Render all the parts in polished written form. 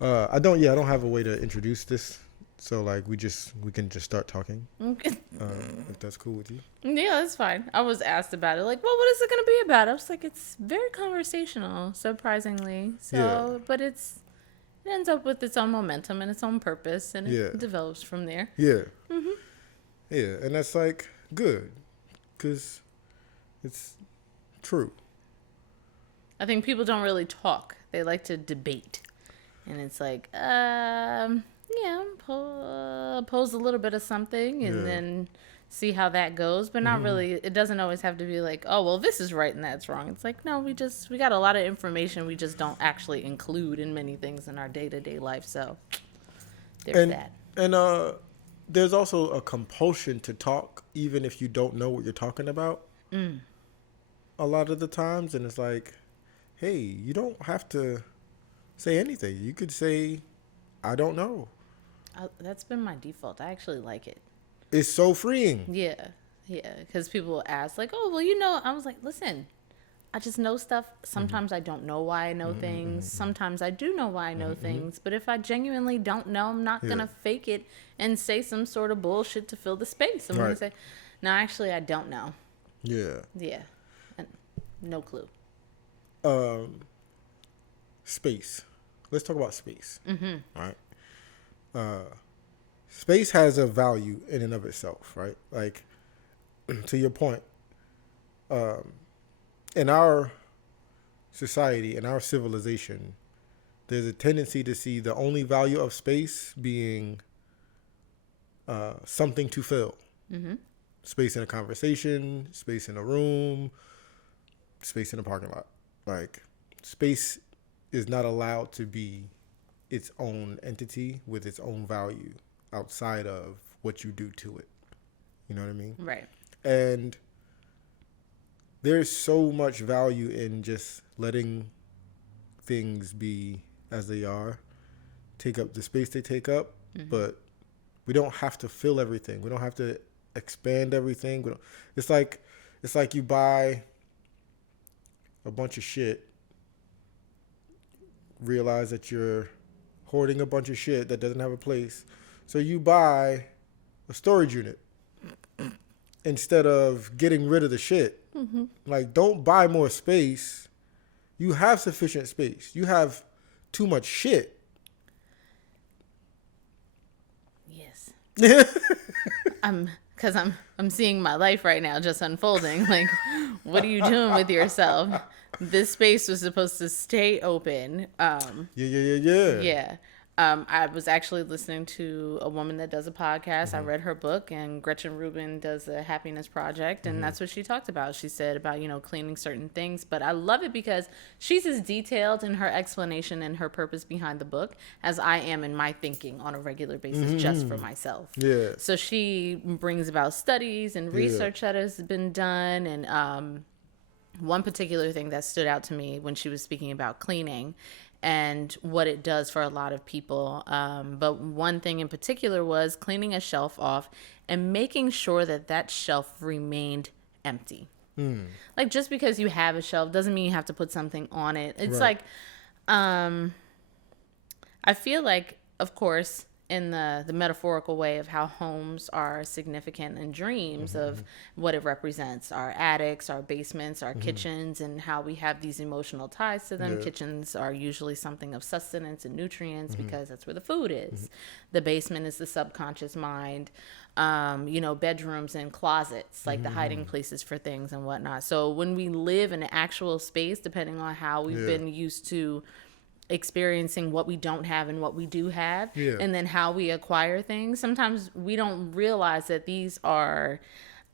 I don't have a way to introduce this. So like we can just start talking. Okay. If that's cool with you. Yeah, that's fine. I was asked about it, like, well, what is it going to be about? I was like, it's very conversational, surprisingly. Yeah. So, but it ends up with its own momentum and its own purpose, and Yeah. it develops from there. Yeah. Yeah. And that's like good, cause it's true. I think people don't really talk; they like to debate, and it's like, yeah, pose a little bit of something, and Yeah. then see how that goes, but not really. It doesn't always have to be like, oh, well, this is right and that's wrong. It's like, no, we got a lot of information we just don't actually include in many things in our day-to-day life. So there's And that. and there's also a compulsion to talk even if you don't know what you're talking about. A lot of the times, and it's like, hey, you don't have to say anything. You could say, I don't know. That's been my default. I actually like it. It's so freeing. Yeah, yeah, because people will ask like, oh, well, I was like, listen, I just know stuff. Sometimes I don't know why I know things. Sometimes I do know why I know things. But if I genuinely don't know, I'm not going to fake it and say some sort of bullshit to fill the space. I'm going to say, no, actually, I don't know. Yeah. Yeah. And no clue. Space. Let's talk about space. All right. Space has a value in and of itself, right? Like, to your point, in our society, in our civilization, there's a tendency to see the only value of space being something to fill. Space in a conversation, space in a room, space in a parking lot. Like, space is not allowed to be its own entity with its own value outside of what you do to it. You know what I mean? Right. And there's so much value in just letting things be as they are, take up the space they take up, but we don't have to fill everything. We don't have to expand everything. It's like you buy a bunch of shit, realize that you're hoarding a bunch of shit that doesn't have a place. So you buy a storage unit instead of getting rid of the shit. Like, don't buy more space. You have sufficient space. You have too much shit. Yes. Because I'm seeing my life right now just unfolding. Like, what are you doing with yourself? This space was supposed to stay open. Yeah. I was actually listening to a woman that does a podcast. I read her book, and Gretchen Rubin does the Happiness Project, and that's what she talked about. She said about, cleaning certain things, but I love it because she's as detailed in her explanation and her purpose behind the book as I am in my thinking on a regular basis just for myself. Yeah. So she brings about studies and research that has been done, and one particular thing that stood out to me when she was speaking about cleaning and what it does for a lot of people. But one thing in particular was cleaning a shelf off and making sure that shelf remained empty. Like, just because you have a shelf doesn't mean you have to put something on it. It's like, I feel like, of course, in the metaphorical way of how homes are significant in dreams of what it represents, our attics, our basements, our kitchens, and how we have these emotional ties to them. Kitchens are usually something of sustenance and nutrients because that's where the food is. The basement is the subconscious mind. Bedrooms and closets, like the hiding places for things and whatnot. So when we live in an actual space, depending on how we've been used to experiencing what we don't have and what we do have, and then how we acquire things, sometimes we don't realize that these are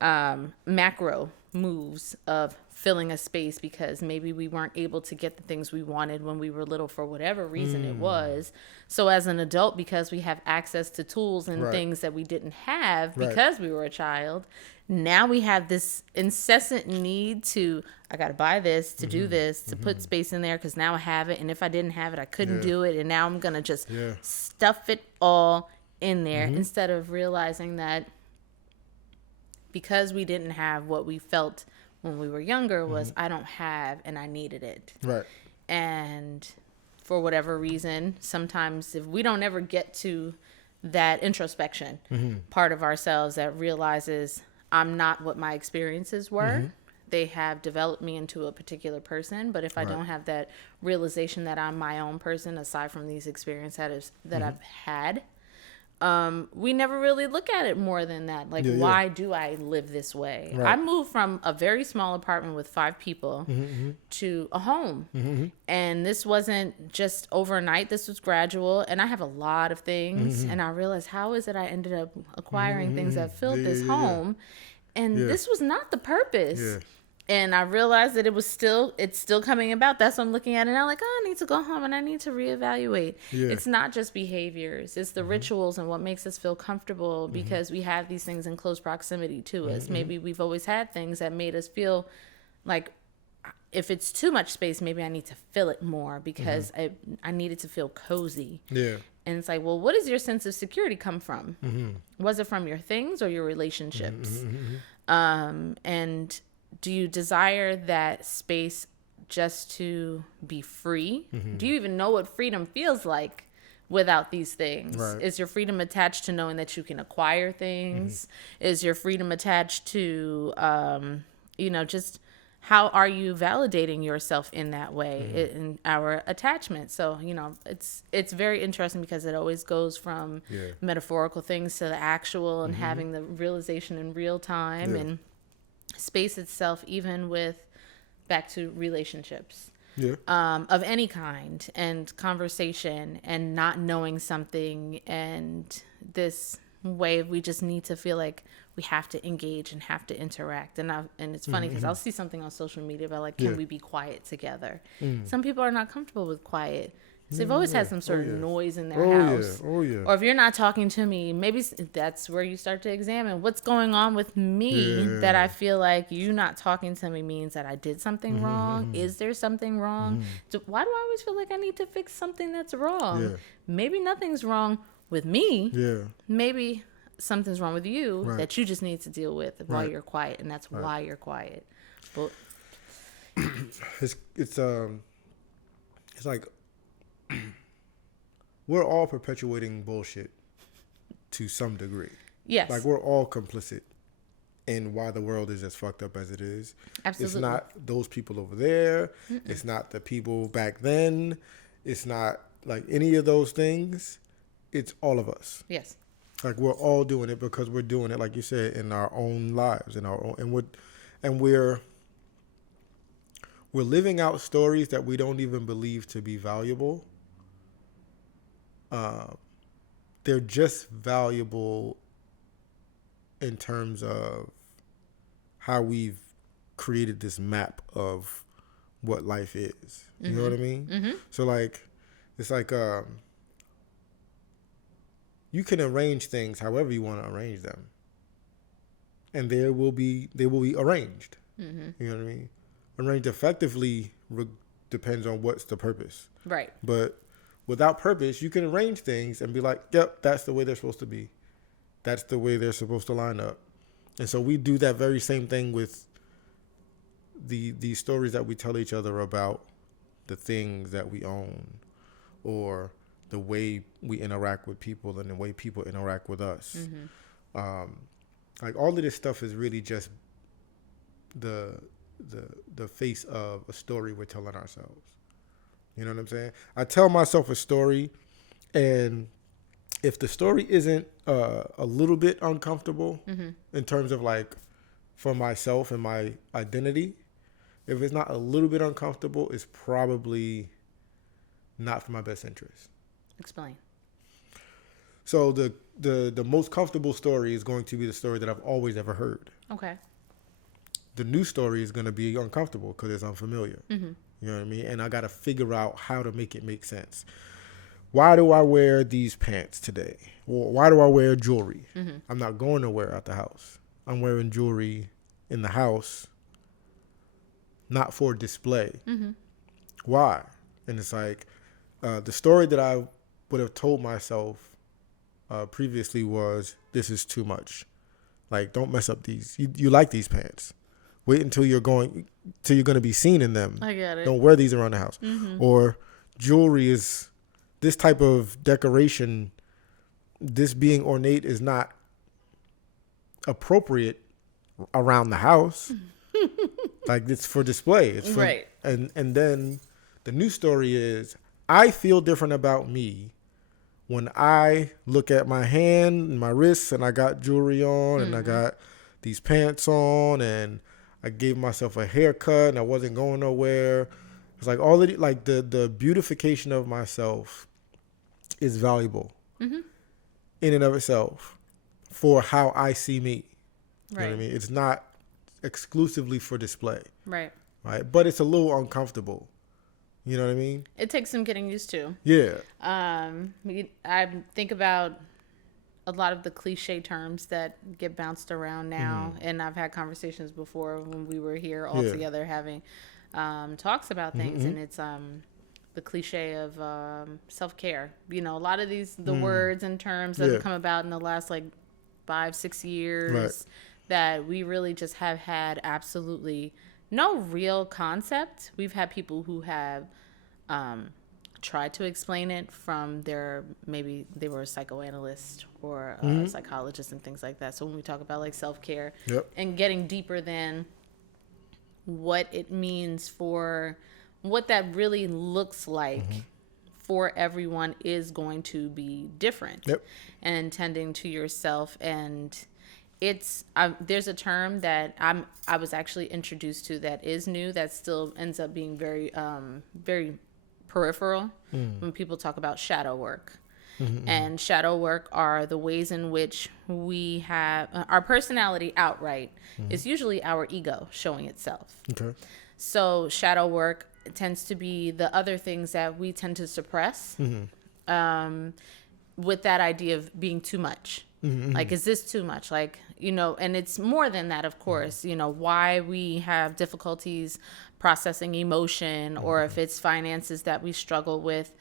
macro moves of filling a space because maybe we weren't able to get the things we wanted when we were little for whatever reason it was. So as an adult, because we have access to tools and things that we didn't have because we were a child, now we have this incessant need to, I got to buy this, to do this, to put space in there because now I have it. And if I didn't have it, I couldn't do it. And now I'm going to just stuff it all in there instead of realizing that because we didn't have what we felt when we were younger was I don't have and I needed it. Right. And for whatever reason, sometimes if we don't ever get to that introspection part of ourselves that realizes I'm not what my experiences were, they have developed me into a particular person. But if I don't have that realization that I'm my own person, aside from these experiences that I've had, we never really look at it more than that. Like, why do I live this way? I moved from a very small apartment with 5 people to a home. And this wasn't just overnight. This was gradual. And I have a lot of things. And I realized, how is it I ended up acquiring things that filled this home? And this was not the purpose. And I realized that it's still coming about. That's what I'm looking at. And I'm like, oh, I need to go home and I need to reevaluate. It's not just behaviors. It's the rituals and what makes us feel comfortable because we have these things in close proximity to us. Maybe we've always had things that made us feel like if it's too much space, maybe I need to fill it more because I need it to feel cozy. And it's like, well, what does your sense of security come from? Was it from your things or your relationships? And do you desire that space just to be free? Do you even know what freedom feels like without these things? Is your freedom attached to knowing that you can acquire things? Is your freedom attached to, just how are you validating yourself in that way in our attachment? So, it's very interesting because it always goes from metaphorical things to the actual and having the realization in real time and space itself, even with back to relationships of any kind and conversation and not knowing something and this way we just need to feel like we have to engage and have to interact. And it's funny because I'll see something on social media about like, can we be quiet together? Some people are not comfortable with quiet. So they've always had some sort of noise in their house. Or if you're not talking to me, maybe that's where you start to examine what's going on with me that I feel like you not talking to me means that I did something wrong. Is there something wrong? So why do I always feel like I need to fix something that's wrong? Maybe nothing's wrong with me. Maybe something's wrong with you that you just need to deal with while you're quiet, and that's why you're quiet. But it's like we're all perpetuating bullshit to some degree. Yes. Like we're all complicit in why the world is as fucked up as it is. Absolutely. It's not those people over there. It's not the people back then. It's not like any of those things. It's all of us. Yes. Like we're all doing it because we're doing it, like you said, in our own lives, in our own, and we're living out stories that we don't even believe to be valuable. They're just valuable in terms of how we've created this map of what life is. You know what I mean? So like, it's like, you can arrange things however you want to arrange them. And they will be arranged. You know what I mean? Arranged effectively depends on what's the purpose. Right. But without purpose, you can arrange things and be like, yep, that's the way they're supposed to be. That's the way they're supposed to line up. And so we do that very same thing with the stories that we tell each other about the things that we own or the way we interact with people and the way people interact with us. Like all of this stuff is really just the face of a story we're telling ourselves. You know what I'm saying? I tell myself a story, and if the story isn't a little bit uncomfortable in terms of like for myself and my identity, if it's not a little bit uncomfortable, it's probably not for my best interest. Explain. So the most comfortable story is going to be the story that I've always ever heard. Okay. The new story is going to be uncomfortable because it's unfamiliar. You know what I mean? And I got to figure out how to make it make sense. Why do I wear these pants today? Well, why do I wear jewelry? I'm not going nowhere out the house. I'm wearing jewelry in the house, not for display. Why? And it's like the story that I would have told myself previously was, this is too much. Like, don't mess up these. You like these pants. Wait until you're going to be seen in them. I get it. Don't wear these around the house. Or jewelry is this type of decoration. This being ornate is not appropriate around the house. Like, it's for display. It's for, right. And then the new story is, I feel different about me when I look at my hand and my wrists and I got jewelry on and I got these pants on and I gave myself a haircut and I wasn't going nowhere. It's like all of like the beautification of myself is valuable in and of itself for how I see me. You know what I mean? It's not exclusively for display. Right. But it's a little uncomfortable. You know what I mean? It takes some getting used to. Yeah. I think about a lot of the cliche terms that get bounced around now, and I've had conversations before when we were here all together having talks about things, and it's the cliche of self-care. You know, a lot of the words and terms that have come about in the last 5-6 years that we really just have had absolutely no real concept. We've had people who have tried to explain it from maybe they were a psychoanalyst or a psychologist and things like that. So when we talk about self-care and getting deeper than what it means for what that really looks like for everyone is going to be different and tending to yourself. And it's there's a term that I was actually introduced to that is new that still ends up being very very peripheral when people talk about shadow work. And shadow work are the ways in which we have our personality outright is usually our ego showing itself. Okay. So shadow work tends to be the other things that we tend to suppress with that idea of being too much. Like, is this too much? And it's more than that, of course, why we have difficulties processing emotion, or if it's finances that we struggle with,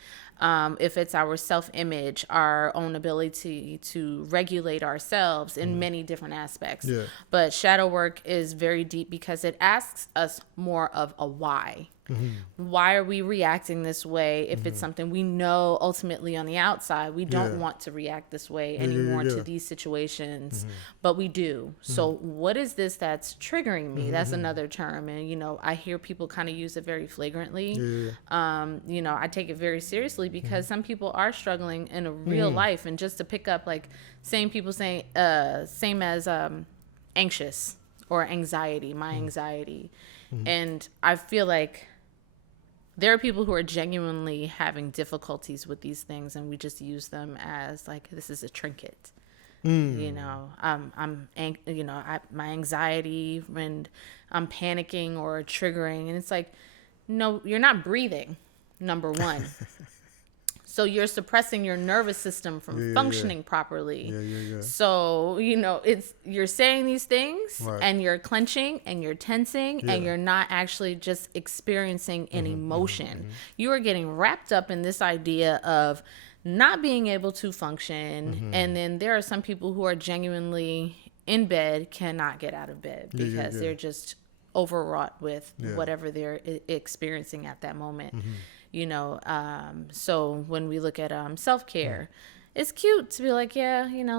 if it's our self-image, our own ability to regulate ourselves in many different aspects. Yeah. But shadow work is very deep because it asks us more of a why. Why are we reacting this way if it's something we know ultimately on the outside we don't want to react this way anymore to these situations, but we do. So what is this that's triggering me? That's another term. And, I hear people kind of use it very flagrantly. I take it very seriously because some people are struggling in a real life. And just to pick up, same people saying, same as anxious or anxiety, my anxiety. And I feel like there are people who are genuinely having difficulties with these things, and we just use them as this is a trinket. My anxiety when I'm panicking or triggering, and it's no, you're not breathing. Number one. So you're suppressing your nervous system from functioning properly. So, you're saying these things and you're clenching and you're tensing and you're not actually just experiencing an emotion. You are getting wrapped up in this idea of not being able to function. And then there are some people who are genuinely in bed, cannot get out of bed because they're just overwrought with whatever they're experiencing at that moment. So when we look at self-care, it's cute to be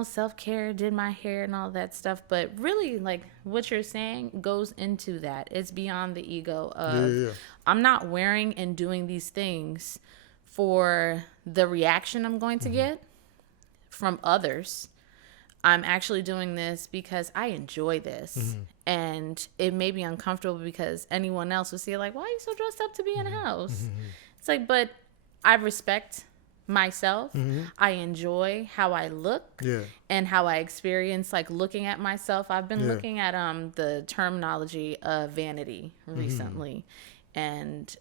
self-care, did my hair and all that stuff, but really what you're saying goes into that. It's beyond the ego of I'm not wearing and doing these things for the reaction I'm going to get from others. I'm actually doing this because I enjoy this. And it may be uncomfortable because anyone else will see why are you so dressed up to be in a house? It's but I respect myself. I enjoy how I look and how I experience looking at myself. I've been looking at the terminology of vanity recently. And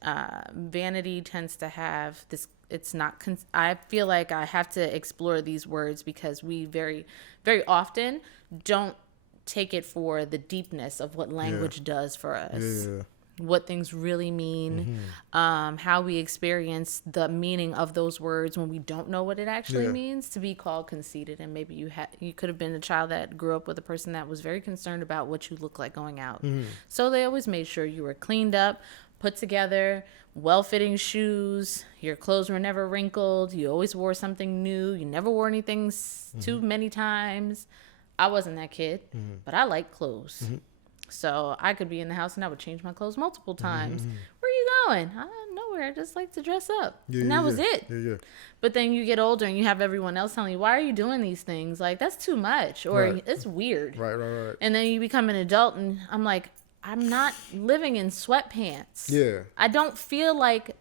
vanity tends to have this, it's not, I feel like I have to explore these words because we very, very often don't take it for the deepness of what language does for us. What things really mean, how we experience the meaning of those words when we don't know what it actually means, to be called conceited. And maybe you could have been a child that grew up with a person that was very concerned about what you look like going out. So they always made sure you were cleaned up, put together, well-fitting shoes. Your clothes were never wrinkled. You always wore something new. You never wore anything too many times. I wasn't that kid, but I like clothes. So I could be in the house and I would change my clothes multiple times. Where are you going? I don't know where. I just like to dress up. And that was it. But then you get older and you have everyone else telling you, why are you doing these things? Like, that's too much. Or it's weird. Right. And then you become an adult and I'm like, I'm not living in sweatpants. Yeah. I don't feel like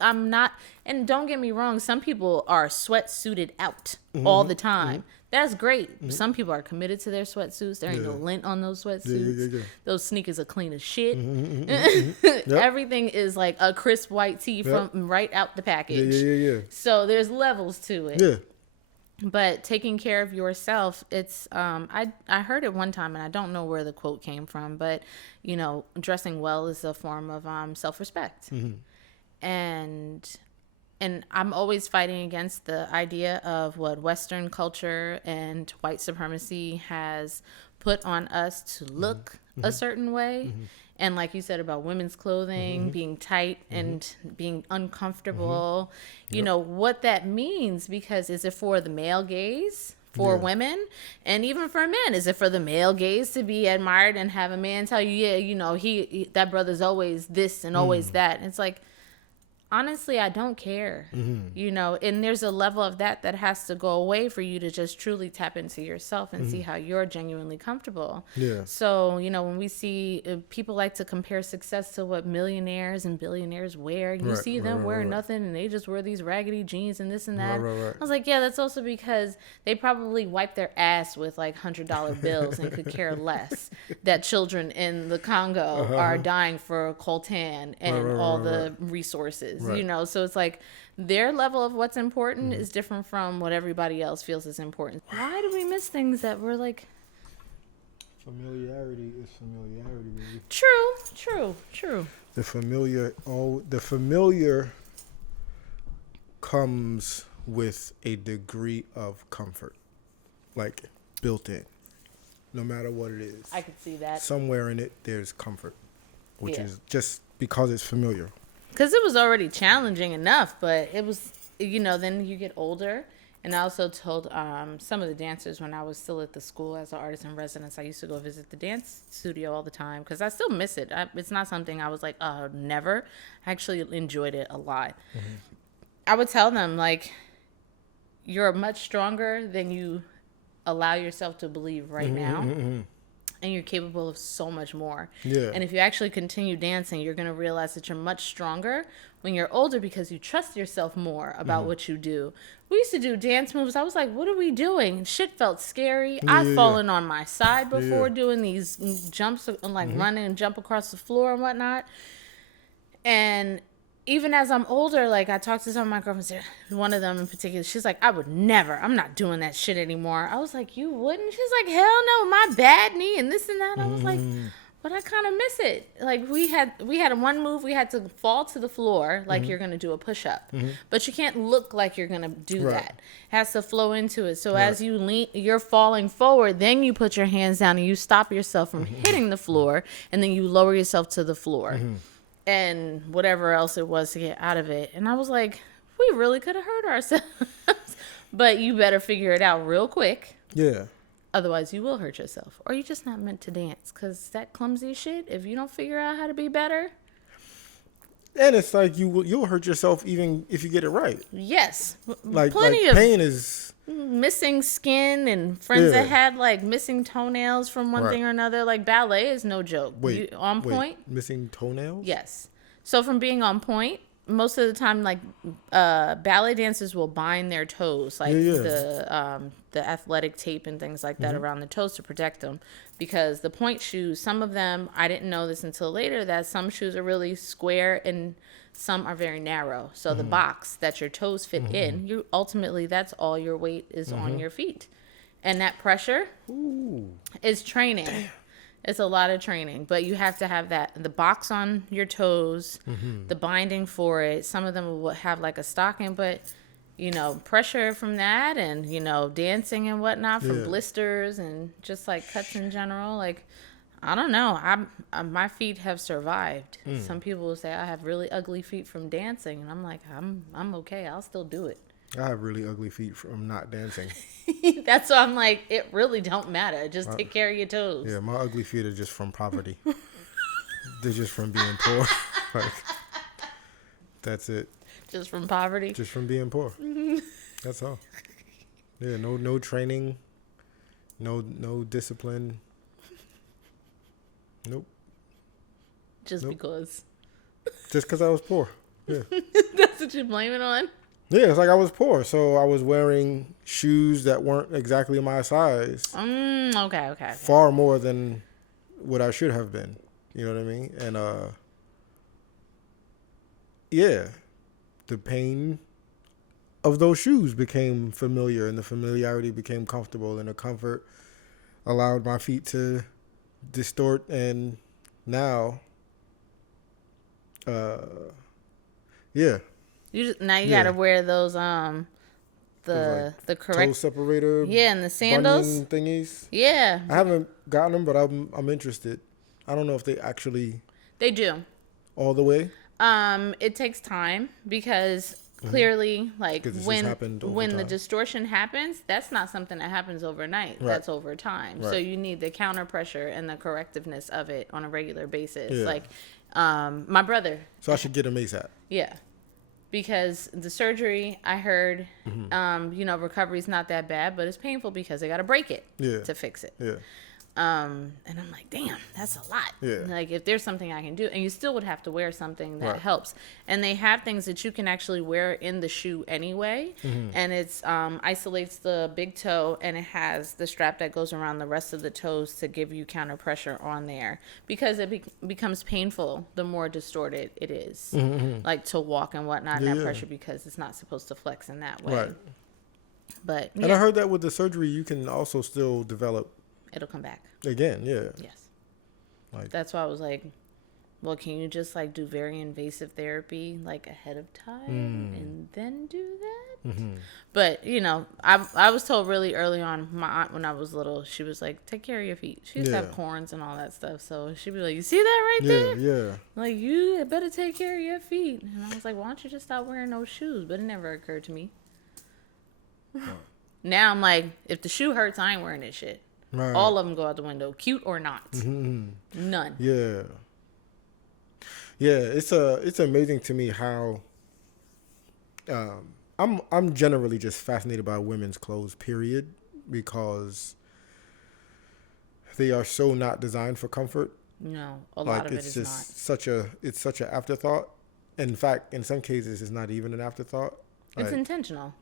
I'm not. And don't get me wrong. Some people are sweatsuited out all the time. That's great. Some people are committed to their sweatsuits. There ain't no lint on those sweatsuits. Those sneakers are clean as shit. Everything is like a crisp white tee from right out the package. So there's levels to it. But taking care of yourself, it's I heard it one time and I don't know where the quote came from, but you know, dressing well is a form of self-respect. And I'm always fighting against the idea of what Western culture and white supremacy has put on us to look a certain way. And like you said about women's clothing, being tight and being uncomfortable, you know, what that means, because is it for the male gaze for women? And even for men, is it for the male gaze to be admired and have a man tell you, yeah, you know, he that brother's always this and always that? And it's like, honestly, I don't care, you know, and there's a level of that has to go away for you to just truly tap into yourself and see how you're genuinely comfortable. So, you know, when we see people like to compare success to what millionaires and billionaires wear, you see them wearing nothing and they just wear these raggedy jeans and this and that. I was like, yeah, that's also because they probably wipe their ass with like $100 bills and could care less that children in the Congo are dying for coltan and all the resources. You know, so it's like their level of what's important is different from what everybody else feels is important. Why do we miss things that we're like? Familiarity is familiarity, baby. True. The familiar comes with a degree of comfort, like built in, no matter what it is. I could see that. Somewhere in it, there's comfort, which is just because it's familiar. Because it was already challenging enough, but it was, you know, then you get older. And I also told some of the dancers when I was still at the school as an artist in residence, I used to go visit the dance studio all the time because I still miss it. It's not something I was like, oh, never. I actually enjoyed it a lot. I would tell them, like, you're much stronger than you allow yourself to believe right now. And you're capable of so much more. And if you actually continue dancing, you're going to realize that you're much stronger when you're older because you trust yourself more about what you do. We used to do dance moves. I was like, what are we doing? Shit felt scary. I've fallen on my side before doing these jumps, like running and jump across the floor and whatnot. And even as I'm older, like I talked to some of my girlfriends, one of them in particular, she's like, I'm not doing that shit anymore. I was like, you wouldn't? She's like, hell no, my bad knee and this and that. I was like, but I kind of miss it. Like we had one move, we had to fall to the floor like you're going to do a push-up. But you can't look like you're going to do that. It has to flow into it. So as you lean, you're falling forward, then you put your hands down and you stop yourself from hitting the floor, and then you lower yourself to the floor. And whatever else it was to get out of it. And I was like, we really could have hurt ourselves. But you better figure it out real quick. Otherwise, you will hurt yourself. Or you're just not meant to dance. Because that clumsy shit, if you don't figure out how to be better. And it's like you'll hurt yourself even if you get it right. Yes. Like Plenty of pain is... missing skin and friends that had like missing toenails from one thing or another. Like ballet is no joke. On point. Missing toenails? Yes. So from being on point, most of the time, like ballet dancers will bind their toes, like the athletic tape and things like that around the toes to protect them. Because the point shoes, some of them, I didn't know this until later, that some shoes are really square and some are very narrow. So the box that your toes fit in, you ultimately, that's all your weight is on your feet. And that pressure is training. Damn. It's a lot of training, but you have to have the box on your toes, the binding for it. Some of them will have like a stocking, but you know, pressure from that and, you know, dancing and whatnot from blisters and just like cuts in general. Like, I don't know. My feet have survived. Some people will say I have really ugly feet from dancing, and I'm like, I'm okay. I'll still do it. I have really ugly feet from not dancing. That's why I'm like, it really don't matter. Just take care of your toes. Yeah, my ugly feet are just from poverty. They're just from being poor. Like, that's it. Just from poverty. Just from being poor. That's all. Yeah, no training, no discipline. Nope. Just because. Just because I was poor. Yeah. That's what you blame it on? Yeah, it's like I was poor, so I was wearing shoes that weren't exactly my size. Okay. Far more than what I should have been. You know what I mean? And yeah, the pain of those shoes became familiar, and the familiarity became comfortable, and the comfort allowed my feet to distort, and now, yeah. You gotta wear those the correct toe separator. Yeah, and the sandals bunion thingies. Yeah, I haven't gotten them, but I'm interested. I don't know if they actually. They do. All the way. It takes time because clearly, like when the distortion happens, that's not something that happens overnight. Right. That's over time. Right. So you need the counter pressure and the correctiveness of it on a regular basis. Yeah. Like, my brother. So I should get him ASAP. Yeah. Because the surgery, I heard, recovery's not that bad, but it's painful because they got to break it to fix it. Yeah. And I'm like, damn, that's a lot. Yeah. Like, if there's something I can do, and you still would have to wear something that helps. And they have things that you can actually wear in the shoe anyway. And it's isolates the big toe, and it has the strap that goes around the rest of the toes to give you counter pressure on there, because it becomes painful the more distorted it is, like to walk and whatnot in that pressure, because it's not supposed to flex in that way. Right. But and I heard that with the surgery, you can also still develop. It'll come back. Again, yeah. Yes. Like, that's why I was like, well, can you just like do very invasive therapy like ahead of time and then do that? But, I was told really early on, my aunt, when I was little, she was like, take care of your feet. She used to have corns and all that stuff. So she'd be like, you see that right there? Yeah. Like, you better take care of your feet. And I was like, why don't you just stop wearing those shoes? But it never occurred to me. Now I'm like, if the shoe hurts, I ain't wearing this shit. Right. All of them go out the window, cute or not. None. Yeah. It's amazing to me how I'm generally just fascinated by women's clothes, period, because they are so not designed for comfort. No, a lot of it is not. It's such an afterthought. In fact, in some cases, it's not even an afterthought. It's intentional.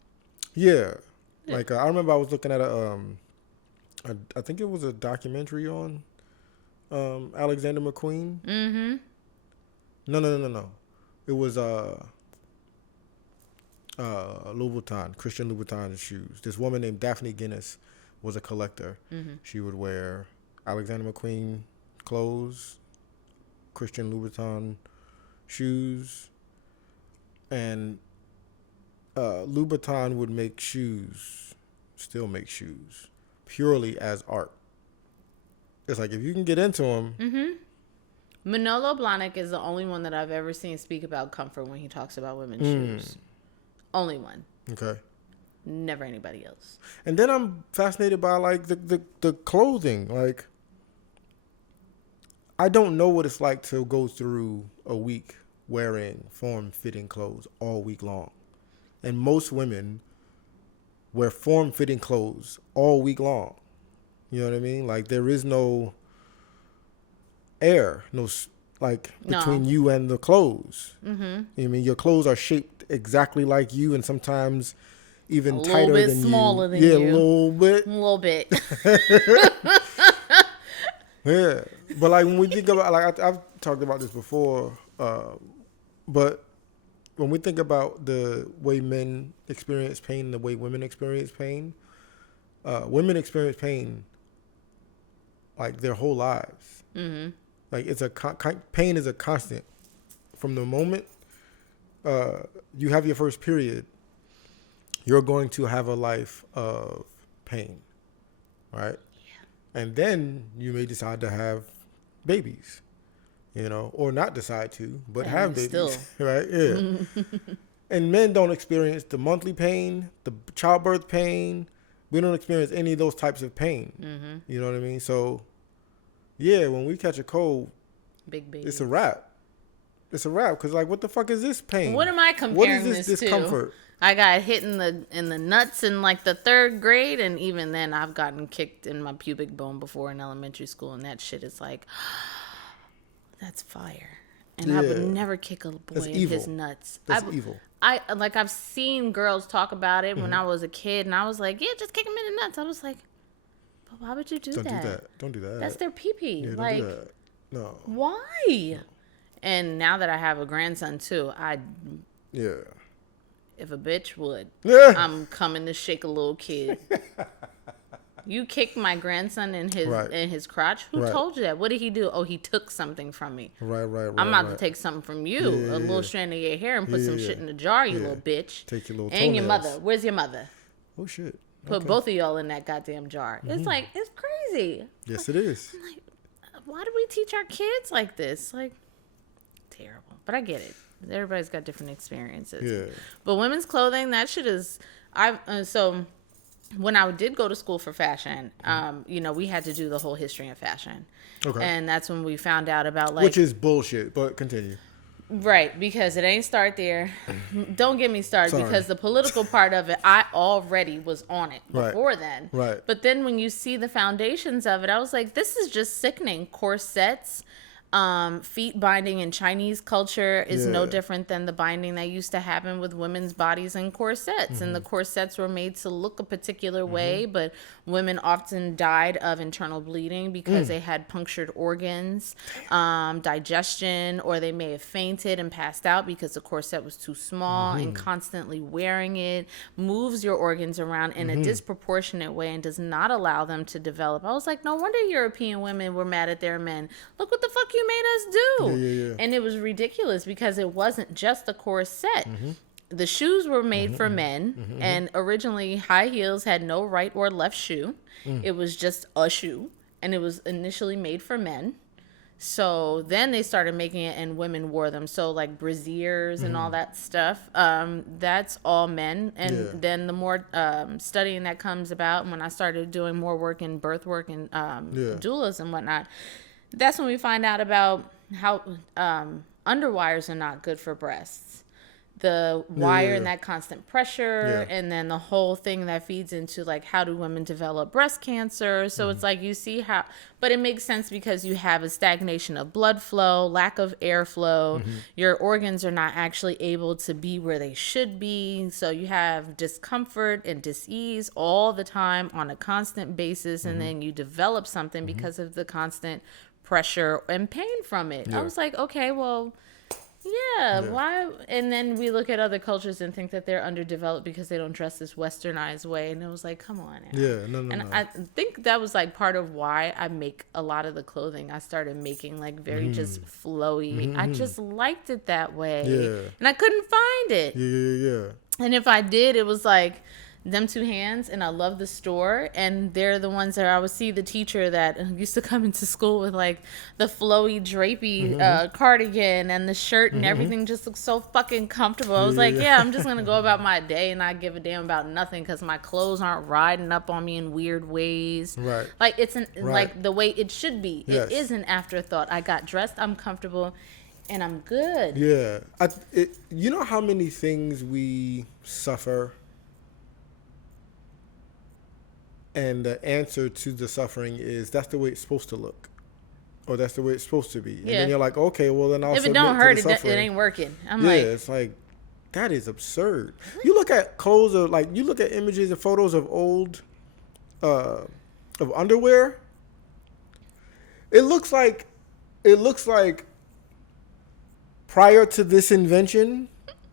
Yeah. Like I remember I was looking at I think it was a documentary on Alexander McQueen. No. It was Louboutin, Christian Louboutin shoes. This woman named Daphne Guinness was a collector. She would wear Alexander McQueen clothes, Christian Louboutin shoes, and Louboutin would make shoes, still make shoes, purely as art. It's like if you can get into them. Manolo Blahnik is the only one that I've ever seen speak about comfort when he talks about women's shoes. Only one. Okay. Never anybody else. And then I'm fascinated by like the clothing. Like, I don't know what it's like to go through a week wearing form-fitting clothes all week long. And most women wear form-fitting clothes all week long. You know what I mean? Like, there is no air, between you and the clothes. You know what I mean? Your clothes are shaped exactly like you, and sometimes even tighter than you. A little bit smaller than you. Yeah, a little bit. A little bit. Yeah. But, like, when we think about, like, I've talked about this before, but when we think about the way men experience pain and the way women experience pain, women experience pain like their whole lives. Like, it's pain is a constant. From the moment you have your first period, you're going to have a life of pain, right? Yeah. And then you may decide to have babies, or not decide to, but have babies, still. right? Yeah. And men don't experience the monthly pain, the childbirth pain. We don't experience any of those types of pain. Mm-hmm. You know what I mean? So, yeah, when we catch a cold, big baby, it's a wrap. It's a wrap because, like, what the fuck is this pain? What am I comparing what is this this discomfort? to? I got hit in the nuts in like the 3rd grade, and even then, I've gotten kicked in my pubic bone before in elementary school, and that shit is like, that's fire. And I would never kick a boy in his nuts. That's evil. I've seen girls talk about it when I was a kid, and I was like, yeah, just kick them in the nuts. I was like, but why would you do that? Don't do that. That's their pee-pee. Yeah, like, don't do that. No. Why? No. And now that I have a grandson too, if a bitch would, I'm coming to shake a little kid. You kicked my grandson in his crotch. Who told you that? What did he do? Oh, he took something from me. Right. I'm about to take something from you, a little strand of your hair, and put some shit in the jar, you little bitch. Take your little and toenails. your mother. Where's your mother? Oh shit. Put both of y'all in that goddamn jar. Mm-hmm. It's like, it's crazy. Yes, it is. I'm like, why do we teach our kids like this? Like, terrible. But I get it. Everybody's got different experiences. Yeah. But women's clothing, that shit is. So when I did go to school for fashion, we had to do the whole history of fashion. Okay. And that's when we found out about which is bullshit. But continue. Right, because it ain't start there. Don't get me started because the political part of it, I already was on it before then. Right. But then when you see the foundations of it, I was like, this is just sickening. Corsets, feet binding in Chinese culture is no different than the binding that used to happen with women's bodies in corsets. Mm-hmm. And the corsets were made to look a particular way, but women often died of internal bleeding because they had punctured organs, digestion, or they may have fainted and passed out because the corset was too small, and constantly wearing it moves your organs around in a disproportionate way and does not allow them to develop. I was like, no wonder European women were mad at their men. Look what the fuck you made us do. Yeah. And it was ridiculous because it wasn't just the corset. The shoes were made for men, and originally high heels had no right or left shoe. It was just a shoe, and it was initially made for men. So then they started making it and women wore them. So like brassieres and all that stuff, that's all men. And then the more studying that comes about, and when I started doing more work in birth work and doulas and whatnot, that's when we find out about how underwires are not good for breasts. The wire and that constant pressure, and then the whole thing that feeds into like how do women develop breast cancer. So it's like you see how, but it makes sense because you have a stagnation of blood flow, lack of airflow. Your organs are not actually able to be where they should be. So you have discomfort and dis-ease all the time on a constant basis, and then you develop something because of the constant pressure and pain from it. I was like, okay, well, why? And then we look at other cultures and think that they're underdeveloped because they don't dress this westernized way. And it was like, come on. No. I think that was like part of why I make a lot of the clothing I started making like very just flowy. I just liked it that way. And I couldn't find it. And if I did, it was like them two hands, and I love the store, and they're the ones that I would see the teacher that used to come into school with like the flowy drapey cardigan and the shirt and everything just looks so fucking comfortable. I was like, I'm just gonna go about my day and not give a damn about nothing because my clothes aren't riding up on me in weird ways. Like it's like the way it should be. It is an afterthought. I got dressed, I'm comfortable, and I'm good. You know how many things we suffer, and the answer to the suffering is that's the way it's supposed to look, or that's the way it's supposed to be. And then you're like, okay, well then I'll if it don't hurt, it ain't working. It's like, that is absurd. Really? You look at clothes of like, you look at images and photos of old, of underwear. It looks like prior to this invention,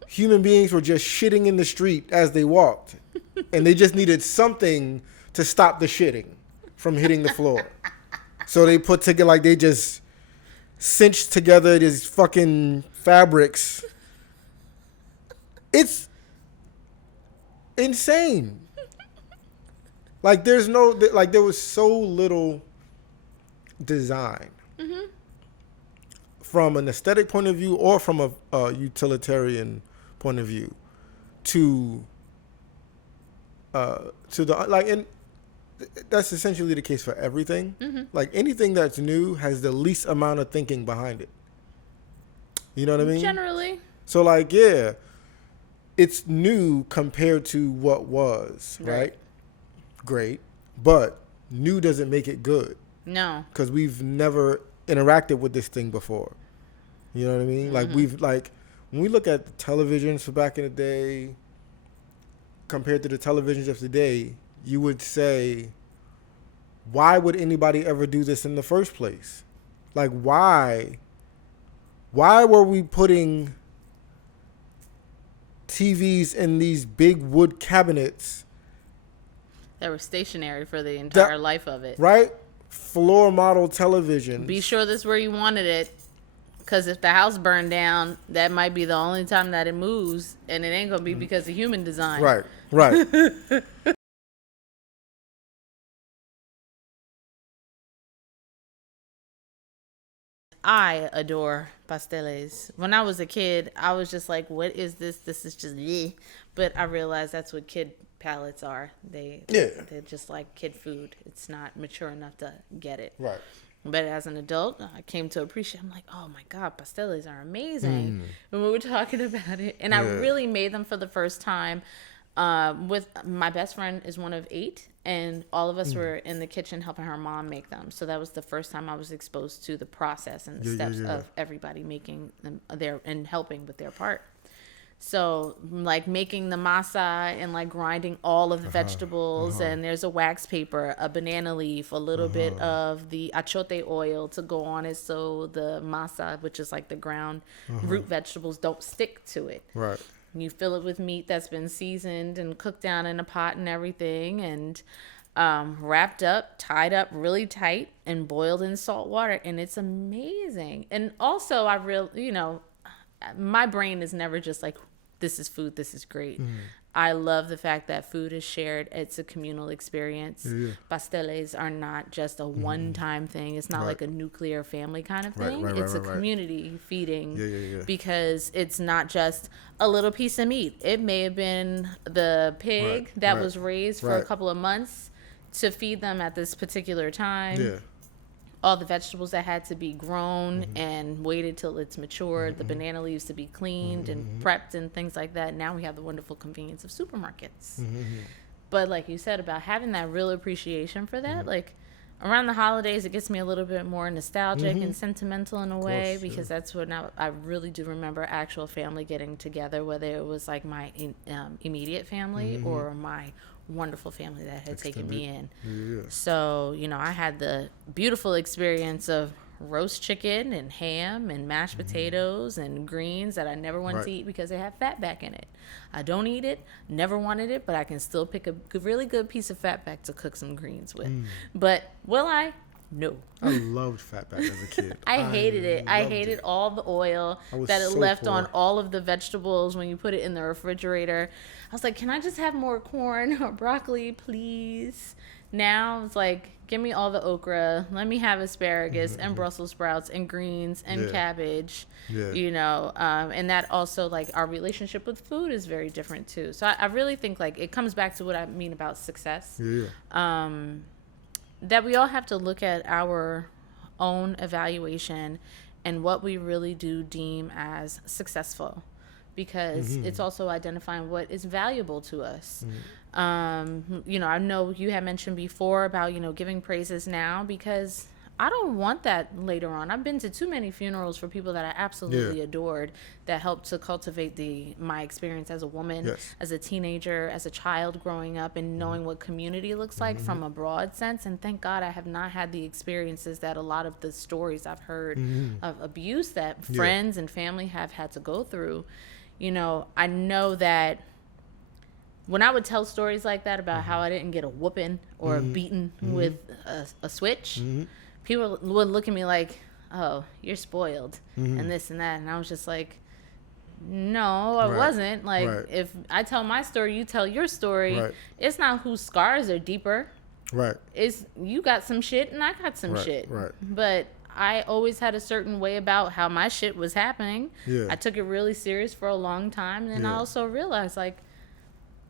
human beings were just shitting in the street as they walked, and they just needed something to stop the shitting from hitting the floor. So they put together, like they just cinched together these fucking fabrics. It's insane. Like there was so little design from an aesthetic point of view or from a utilitarian point of view to the like, and that's essentially the case for everything. Mm-hmm. Like anything that's new has the least amount of thinking behind it. You know what I mean? Generally. So like, yeah, it's new compared to what was, right? Great. But new doesn't make it good. No. Because we've never interacted with this thing before. You know what I mean? Mm-hmm. Like when we look at the televisions for back in the day compared to the televisions of today, you would say, why would anybody ever do this in the first place? Like, why were we putting TVs in these big wood cabinets that were stationary for the entire life of it? Right? Floor model television. Be sure that's where you wanted it. Because if the house burned down, that might be the only time that it moves. And it ain't going to be because of human design. Right. I adore Pastels. When I was a kid, I was just like, what is this? This is just bleh. But I realized that's what kid palates are. They're just like kid food. It's not mature enough to get it. Right. But as an adult, I came to appreciate. I'm like, oh my God, Pastels are amazing. When we were talking about it, and I really made them for the first time. With my best friend is one of 8, and all of us were in the kitchen helping her mom make them. So that was the first time I was exposed to the process and the steps of everybody making them and helping with their part. So like making the masa and like grinding all of the vegetables, and there's a wax paper, a banana leaf, a little bit of the achote oil to go on it so the masa, which is like the ground root vegetables, don't stick to it. Right. You fill it with meat that's been seasoned and cooked down in a pot and everything, and wrapped up, tied up really tight, and boiled in salt water. And it's amazing. And also, my brain is never just like, this is food, this is great. I love the fact that food is shared. It's a communal experience. Pasteles are not just a one-time thing. It's not like a nuclear family kind of thing. It's a community feeding because it's not just a little piece of meat. It may have been the pig that was raised for a couple of months to feed them at this particular time. All the vegetables that had to be grown and waited till it's matured, the banana leaves to be cleaned and prepped and things like that. Now we have the wonderful convenience of supermarkets. But like you said about having that real appreciation for that, like around the holidays, it gets me a little bit more nostalgic and sentimental in a way, because that's when I really do remember actual family getting together, whether it was like my immediate family or my wonderful family that had taken me in. So, I had the beautiful experience of roast chicken and ham and mashed potatoes and greens that I never wanted to eat because they have fat back in it. I don't eat it, never wanted it, but I can still pick a really good piece of fat back to cook some greens with. But will I? No. I loved fatback as a kid. I hated it. I hated all the oil that it left on all of the vegetables when you put it in the refrigerator. I was like, can I just have more corn or broccoli, please? Now it's like, give me all the okra. Let me have asparagus and Brussels sprouts and greens and cabbage. And that also, like, our relationship with food is very different too. So I really think, like, it comes back to what I mean about success. That we all have to look at our own evaluation and what we really do deem as successful, because it's also identifying what is valuable to us. I know you had mentioned before about, giving praises now, because I don't want that later on. I've been to too many funerals for people that I absolutely adored, that helped to cultivate my experience as a woman, as a teenager, as a child growing up, and knowing what community looks like from a broad sense. And thank God I have not had the experiences that a lot of the stories I've heard of abuse that friends and family have had to go through. I know that when I would tell stories like that about how I didn't get a whooping or a beaten with a switch, people would look at me like, oh, you're spoiled and this and that. And I was just like, no, I wasn't. Like, if I tell my story, you tell your story. It's not whose scars are deeper. It's you got some shit and I got some shit. But I always had a certain way about how my shit was happening. Yeah. I took it really serious for a long time, and then I also realized like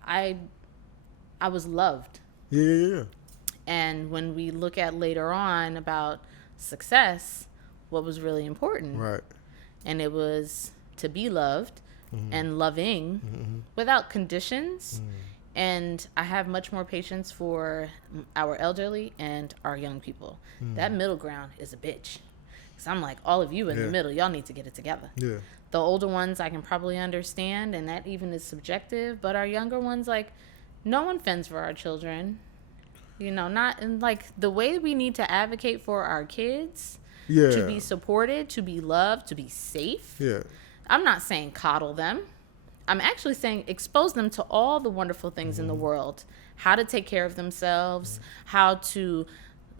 I was loved. Yeah. And when we look at later on about success, what was really important, Right. and it was to be loved and loving without conditions. And I have much more patience for our elderly and our young people. That middle ground is a bitch. Because I'm like, all of you in the middle, y'all need to get it together. Yeah. The older ones I can probably understand, and that even is subjective. But our younger ones, like, no one fends for our children. You know, not in like the way we need to advocate for our kids to be supported, to be loved, to be safe. Yeah. I'm not saying coddle them. I'm actually saying expose them to all the wonderful things in the world. How to take care of themselves, how to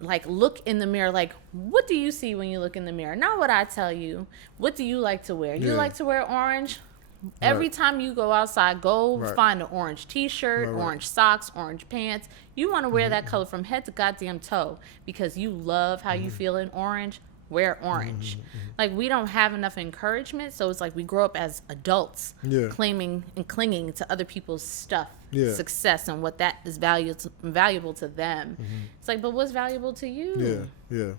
like look in the mirror. Like, what do you see when you look in the mirror? Not what I tell you. What do you like to wear? You like to wear orange? Every time you go outside, go find an orange t-shirt, orange socks, orange pants. You want to wear that color from head to goddamn toe because you love how you feel in orange. Wear orange. Like, we don't have enough encouragement, so it's like we grow up as adults claiming and clinging to other people's stuff, success, and what that is valuable to them. It's like, but what's valuable to you? Yeah.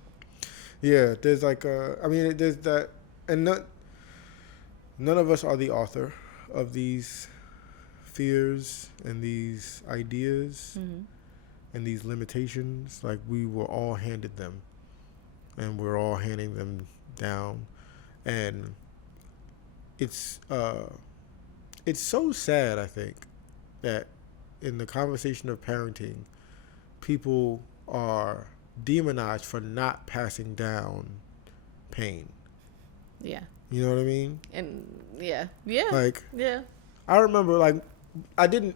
There's like there's that, and none of us are the author of these fears and these ideas and these limitations. Like, we were all handed them, and we're all handing them down. And it's so sad, I think, that in the conversation of parenting, people are demonized for not passing down pain. Yeah. You know what I mean? And I remember, like, I didn't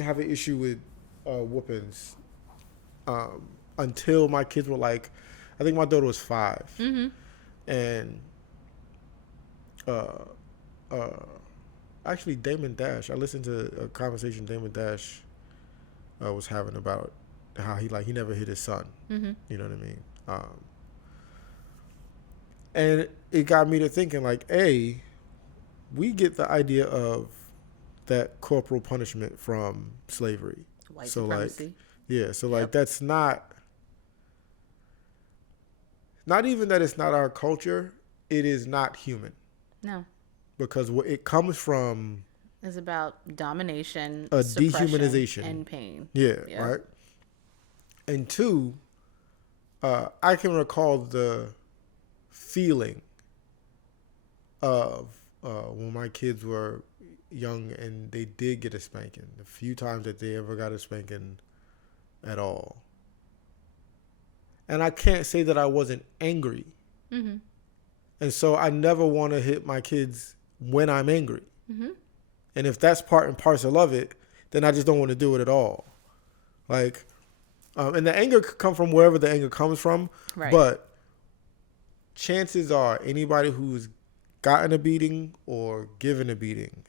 have an issue with whoopings until my kids were like, I think my daughter was 5, and actually Damon Dash. I listened to a conversation Damon Dash was having about how he never hit his son. You know what I mean? And it got me to thinking, like, A, we get the idea of that corporal punishment from slavery. White supremacy. That's not even that it's not our culture, it is not human. No. Because what it comes from is about domination, a dehumanization, and pain. Yeah, right? And 2, I can recall the feeling of when my kids were young and they did get a spanking. The few times that they ever got a spanking at all. And I can't say that I wasn't angry. And so I never want to hit my kids when I'm angry. And if that's part and parcel of it, then I just don't want to do it at all. Like, and the anger could come from wherever the anger comes from. Right. But chances are anybody who's gotten a beating or given a beating,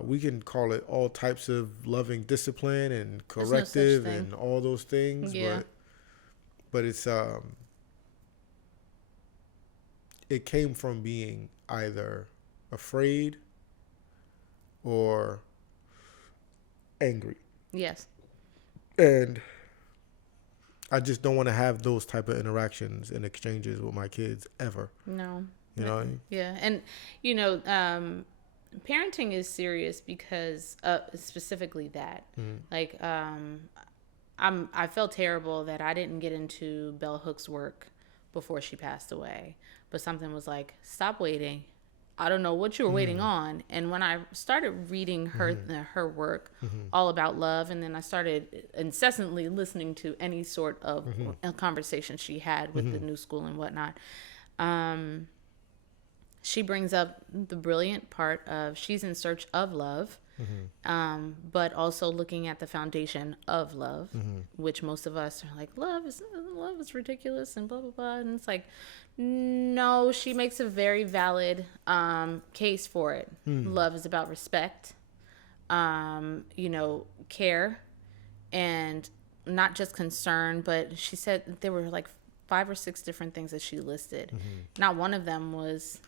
we can call it all types of loving discipline and corrective and all those things. Yeah. But it's it came from being either afraid or angry. Yes. And I just don't want to have those type of interactions and exchanges with my kids ever. No. You know what I mean? Yeah. And, parenting is serious because specifically that. Like, I felt terrible that I didn't get into Bell Hook's work before she passed away. But something was like, stop waiting. I don't know what you were waiting on. And when I started reading her work, all about love, and then I started incessantly listening to any sort of conversation she had with the new school and whatnot, she brings up the brilliant part of she's in search of love, but also looking at the foundation of love, which most of us are like, love is ridiculous and blah, blah, blah. And it's like, no, she makes a very valid case for it. Love is about respect, care, and not just concern, but she said there were like 5 or 6 different things that she listed. Not one of them was,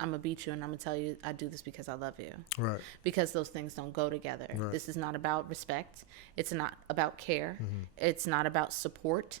I'm going to beat you and I'm going to tell you I do this because I love you. Right. Because those things don't go together. Right. This is not about respect. It's not about care. It's not about support.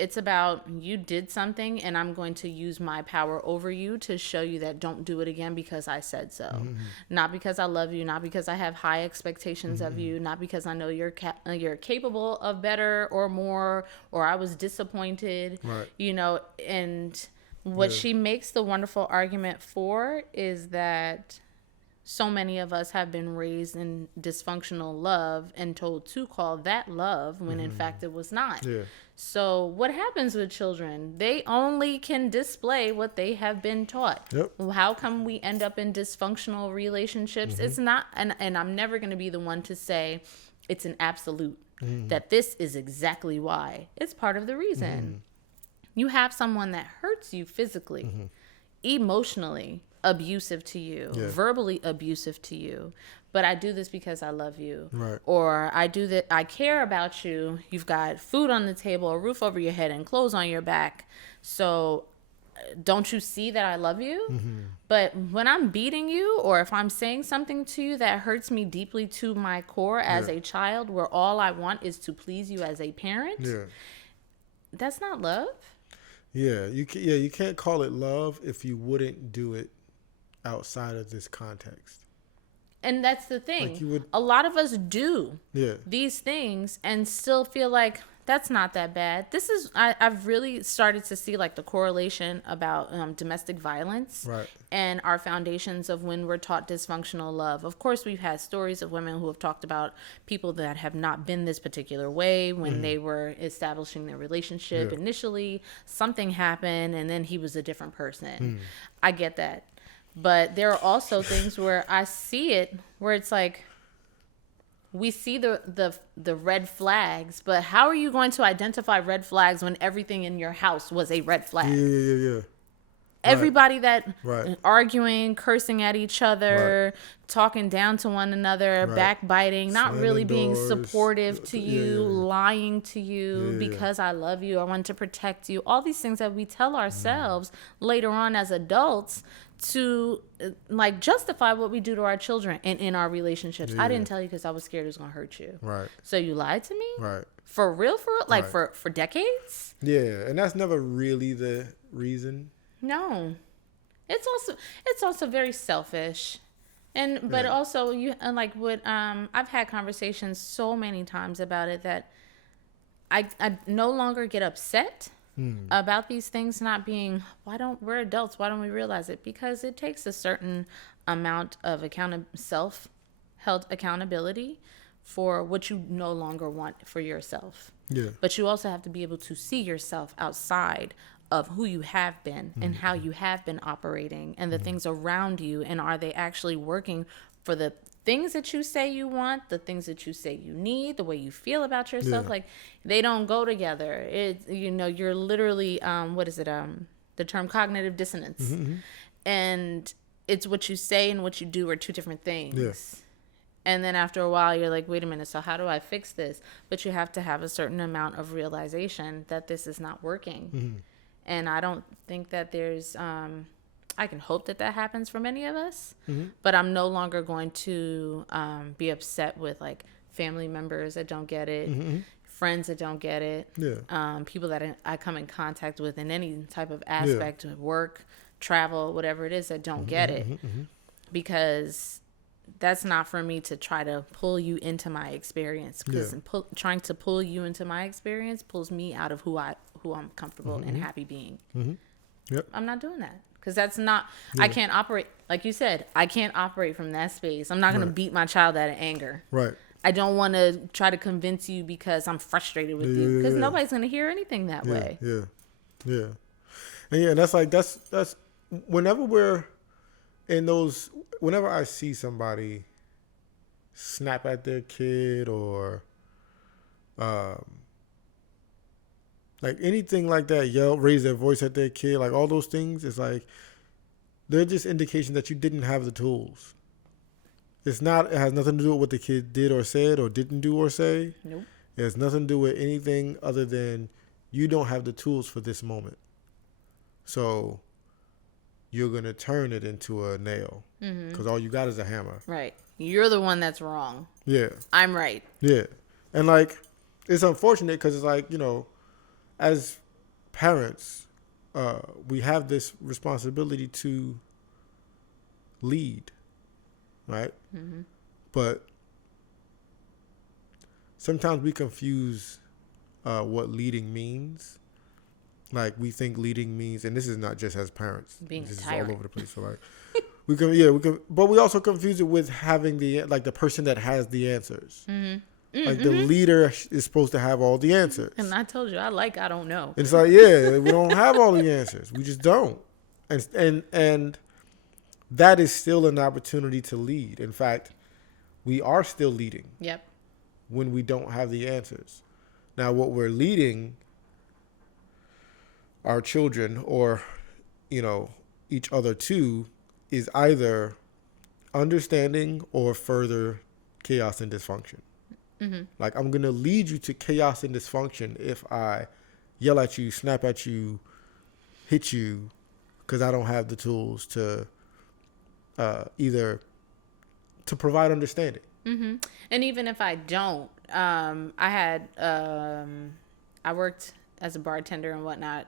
It's about you did something and I'm going to use my power over you to show you that don't do it again because I said so. Not because I love you, not because I have high expectations of you, not because I know you're capable of better or more, or I was disappointed, right. you know. And what she makes the wonderful argument for is that so many of us have been raised in dysfunctional love and told to call that love when in fact it was not. Yeah. So what happens with children? They only can display what they have been taught. Yep. How come we end up in dysfunctional relationships? It's not, and I'm never going to be the one to say it's an absolute, that this is exactly why. It's part of the reason. You have someone that hurts you physically, emotionally abusive to you, verbally abusive to you, but I do this because I love you. Right. Or I do that, I care about you. You've got food on the table, a roof over your head, and clothes on your back. So don't you see that I love you? But when I'm beating you, or if I'm saying something to you that hurts me deeply to my core as a child, where all I want is to please you as a parent, that's not love. You can't call it love if you wouldn't do it outside of this context. And that's the thing. Like a lot of us do these things and still feel like that's not that bad. This is, I've really started to see like the correlation about domestic violence and our foundations of when we're taught dysfunctional love. Of course, we've had stories of women who have talked about people that have not been this particular way when they were establishing their relationship. Initially, something happened and then he was a different person. I get that. But there are also things where I see it where it's like, we see the red flags, but how are you going to identify red flags when everything in your house was a red flag? Yeah. Everybody that arguing, cursing at each other, talking down to one another, backbiting, not really being supportive to you, lying to you because I love you, I want to protect you. All these things that we tell ourselves later on as adults to like justify what we do to our children and in our relationships. I didn't tell you because I was scared it was going to hurt you. Right. So you lied to me? Right. For real? Like for decades? Yeah. And that's never really the reason. No. It's also very selfish. But also you like what I've had conversations so many times about it that I no longer get upset about these things not being, we're adults, why don't we realize it? Because it takes a certain amount of self-held accountability for what you no longer want for yourself. Yeah. But you also have to be able to see yourself outside of who you have been and how you have been operating and the things around you, and are they actually working for the things that you say you want, the things that you say you need, the way you feel about yourself. Like they don't go together. You're literally the term cognitive dissonance. And it's what you say and what you do are two different things. And then after a while you're like, wait a minute, so how do I fix this? But you have to have a certain amount of realization that this is not working. And I don't think that there's I can hope that happens for many of us, but I'm no longer going to be upset with like family members that don't get it, friends that don't get it, people that I come in contact with in any type of aspect of work, travel, whatever it is, that don't get it, because that's not for me to try to pull you into my experience, because trying to pull you into my experience pulls me out of who I'm comfortable and happy being. I'm not doing that. Because that's not, I can't operate, like you said, I can't operate from that space. I'm not going to beat my child out of anger. Right. I don't want to try to convince you because I'm frustrated with you. Because nobody's going to hear anything that way. And that's whenever we're in those, whenever I see somebody snap at their kid or like anything like that, yell, raise their voice at their kid, like all those things, it's like they're just indication that you didn't have the tools. It has nothing to do with what the kid did or said or didn't do or say. Nope. It has nothing to do with anything other than you don't have the tools for this moment. So you're going to turn it into a nail because all you got is a hammer. Right. You're the one that's wrong. Yeah. I'm right. Yeah. And like, it's unfortunate because it's like, as parents, we have this responsibility to lead, right? Mm-hmm. But sometimes we confuse what leading means. Like, we think leading means, and this is not just as parents. Being this a is tyrant. all over the place. So like, we can, but we also confuse it with having the person that has the answers. Mm-hmm. Like the leader is supposed to have all the answers. And I told you, I don't know. And it's like, yeah, we don't have all the answers. We just don't. And that is still an opportunity to lead. In fact, we are still leading. Yep. When we don't have the answers. Now, what we're leading our children or, each other to is either understanding or further chaos and dysfunction. Mm-hmm. Like, I'm going to lead you to chaos and dysfunction if I yell at you, snap at you, hit you, because I don't have the tools to either to provide understanding. Mm-hmm. And even if I don't, I worked as a bartender and whatnot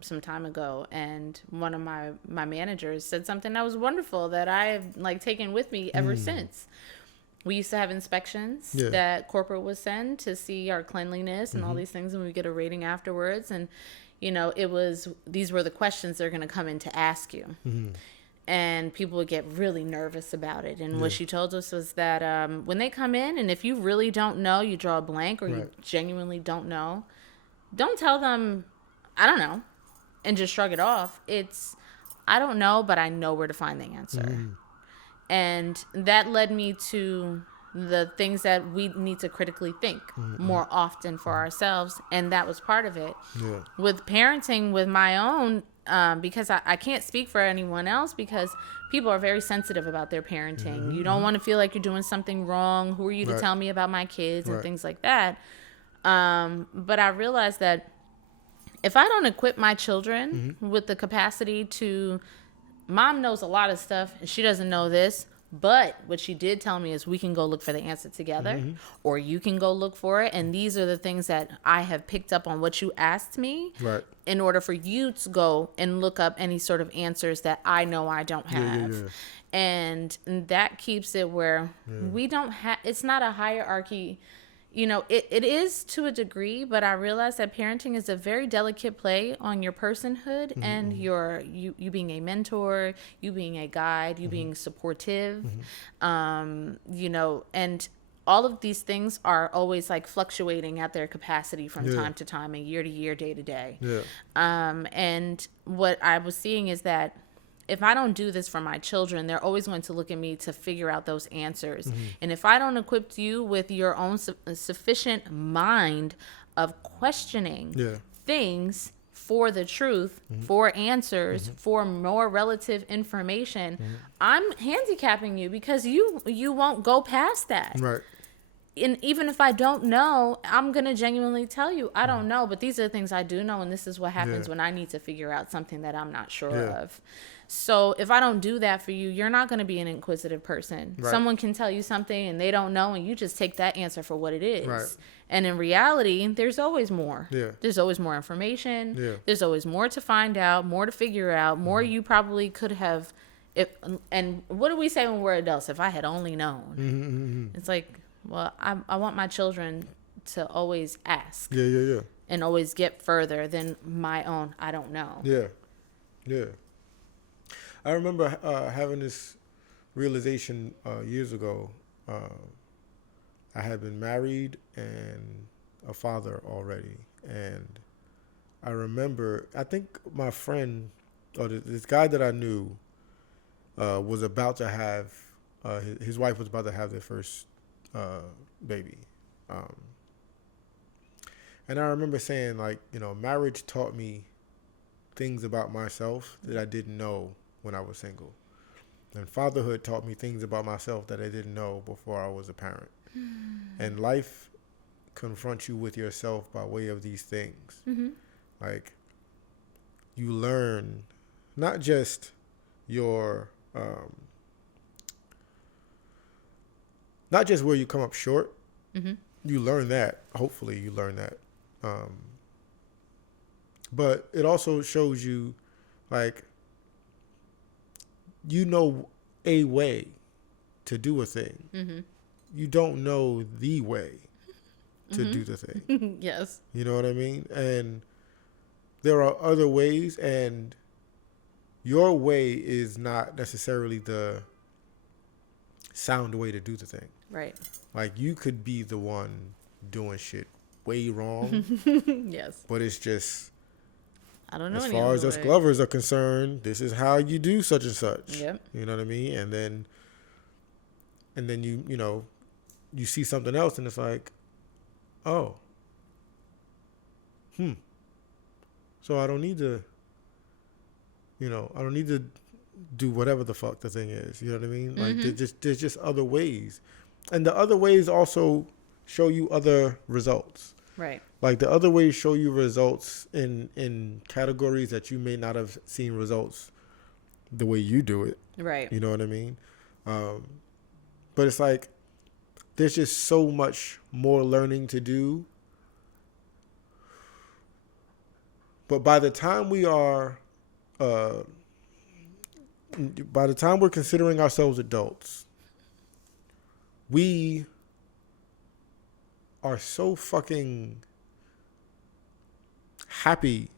some time ago, and one of my managers said something that was wonderful that I have taken with me ever since. We used to have inspections that corporate would send to see our cleanliness and all these things, and we get a rating afterwards. And these were the questions they're going to come in to ask you. Mm-hmm. And people would get really nervous about it. And what she told us was that when they come in, and if you really don't know, you draw a blank, or you genuinely don't know, don't tell them, I don't know, and just shrug it off. It's, I don't know, but I know where to find the answer. Mm. And that led me to the things that we need to critically think more often for ourselves. And that was part of it. Yeah. With parenting, with my own, because I can't speak for anyone else, because people are very sensitive about their parenting. Mm-hmm. You don't want to feel like you're doing something wrong. Who are you to tell me about my kids and things like that? But I realized that if I don't equip my children with the capacity to, mom knows a lot of stuff and she doesn't know this, but what she did tell me is we can go look for the answer together, or you can go look for it. And these are the things that I have picked up on what you asked me in order for you to go and look up any sort of answers that I know I don't have. Yeah. And that keeps it where we don't have, it's not a hierarchy. It is to a degree, but I realize that parenting is a very delicate play on your personhood and you being a mentor, you being a guide, you being supportive, and all of these things are always fluctuating at their capacity from time to time and year to year, day to day. Yeah. And what I was seeing is that if I don't do this for my children, they're always going to look at me to figure out those answers. Mm-hmm. And if I don't equip you with your own sufficient mind of questioning things for the truth, for answers, for more relative information, I'm handicapping you because you won't go past that. Right. And even if I don't know, I'm going to genuinely tell you, I don't know, but these are the things I do know. And this is what happens when I need to figure out something that I'm not sure of. So if I don't do that for you, you're not going to be an inquisitive person. Right. Someone can tell you something and they don't know, and you just take that answer for what it is. Right. And in reality, there's always more. Yeah. There's always more information. Yeah. There's always more to find out, more to figure out, more you probably could have. And what do we say when we're adults? If I had only known. It's like, well, I want my children to always ask. Yeah. And always get further than my own, I don't know. Yeah. I remember having this realization years ago. I had been married and a father already. And I remember, I think my friend, or this guy that I knew, was about to have, his wife was about to have their first baby. And I remember saying, marriage taught me things about myself that I didn't know when I was single. And fatherhood taught me things about myself that I didn't know before I was a parent. And life confront you with yourself by way of these things. Mm-hmm. Like, you learn not just your, not just where you come up short. Mm-hmm. You learn that. Hopefully you learn that. But it also shows you, like, you know a way to do a thing. Mm-hmm. You don't know the way to do the thing. Yes. You know what I mean? And there are other ways, and your way is not necessarily the sound way to do the thing. Right. Like, you could be the one doing shit way wrong. Yes. But it's just, I don't know. as any far as other us way. Glovers are concerned, this is how you do such and such. Yep. You know what I mean? And then you know, you see something else and it's like, oh. So I don't need to, I don't need to do whatever the fuck the thing is. You know what I mean? Like, there's just other ways. And the other ways also show you other results. Right. Like, the other ways show you results in categories that you may not have seen results the way you do it. Right. You know what I mean? But it's like, there's just so much more learning to do. But by the time we're considering ourselves adults, we are so fucking happy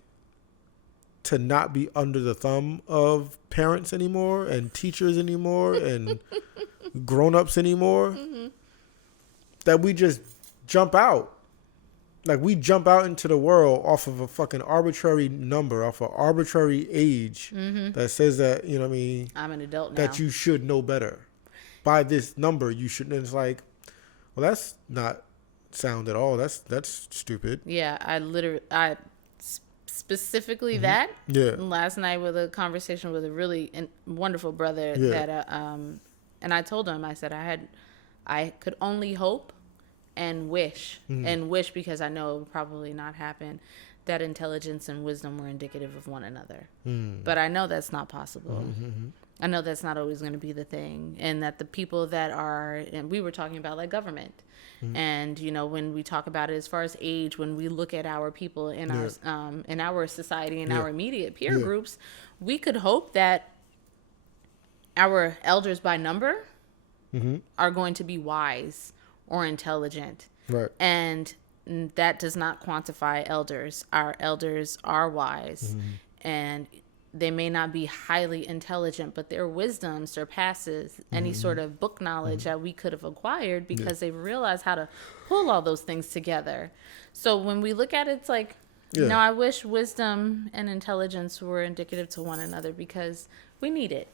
to not be under the thumb of parents anymore and teachers anymore and grown-ups anymore, that we just jump out. Like, we jump out into the world off of a fucking arbitrary number, off an arbitrary age that says that, you know what I mean? I'm an adult now. That you should know better. By this number, you should. And it's like, well, that's not sound at all. That's stupid. Yeah, I specifically that. Yeah. Last night with a conversation with a really wonderful brother that and I told him, I said I could only hope and wish because I know it would probably not happen, that intelligence and wisdom were indicative of one another. But I know that's not possible. I know that's not always going to be the thing, and that the people that are, and we were talking about like government, and when we talk about it as far as age, when we look at our people in our society and our immediate peer groups, we could hope that our elders by number are going to be wise or intelligent. Right. And that does not quantify elders. Our elders are wise, and they may not be highly intelligent, but their wisdom surpasses any sort of book knowledge that we could have acquired, because they've realized how to pull all those things together. So when we look at it, it's like, I wish wisdom and intelligence were indicative to one another, because we need it.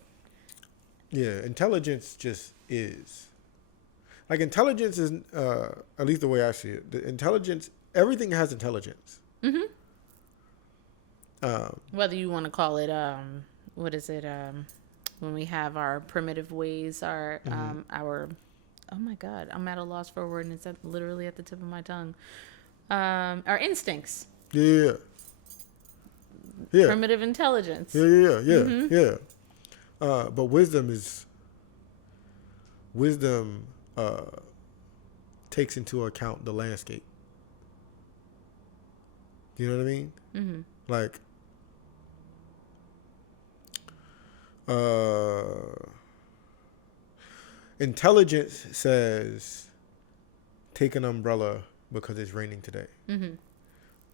Yeah, intelligence just is. Like, intelligence is, at least the way I see it, the intelligence, everything has intelligence. Whether you want to call it, what is it, when we have our primitive ways, our, oh my God, I'm at a loss for a word, and it's literally at the tip of my tongue. Our instincts. Yeah. Primitive intelligence. Yeah. But wisdom takes into account the landscape. You know what I mean? Like, intelligence says, take an umbrella because it's raining today.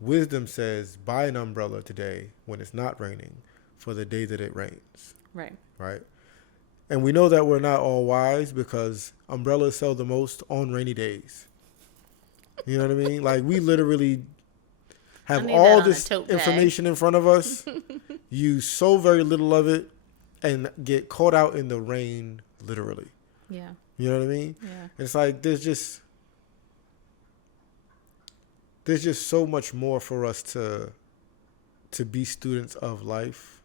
Wisdom says, buy an umbrella today when it's not raining for the day that it rains. Right. Right. And we know that we're not all wise, because umbrellas sell the most on rainy days. You know what I mean? Like, we literally have all this information in front of us, use so very little of it, and get caught out in the rain, literally. Yeah. You know what I mean? Yeah. It's like, there's just so much more for us to be students of life.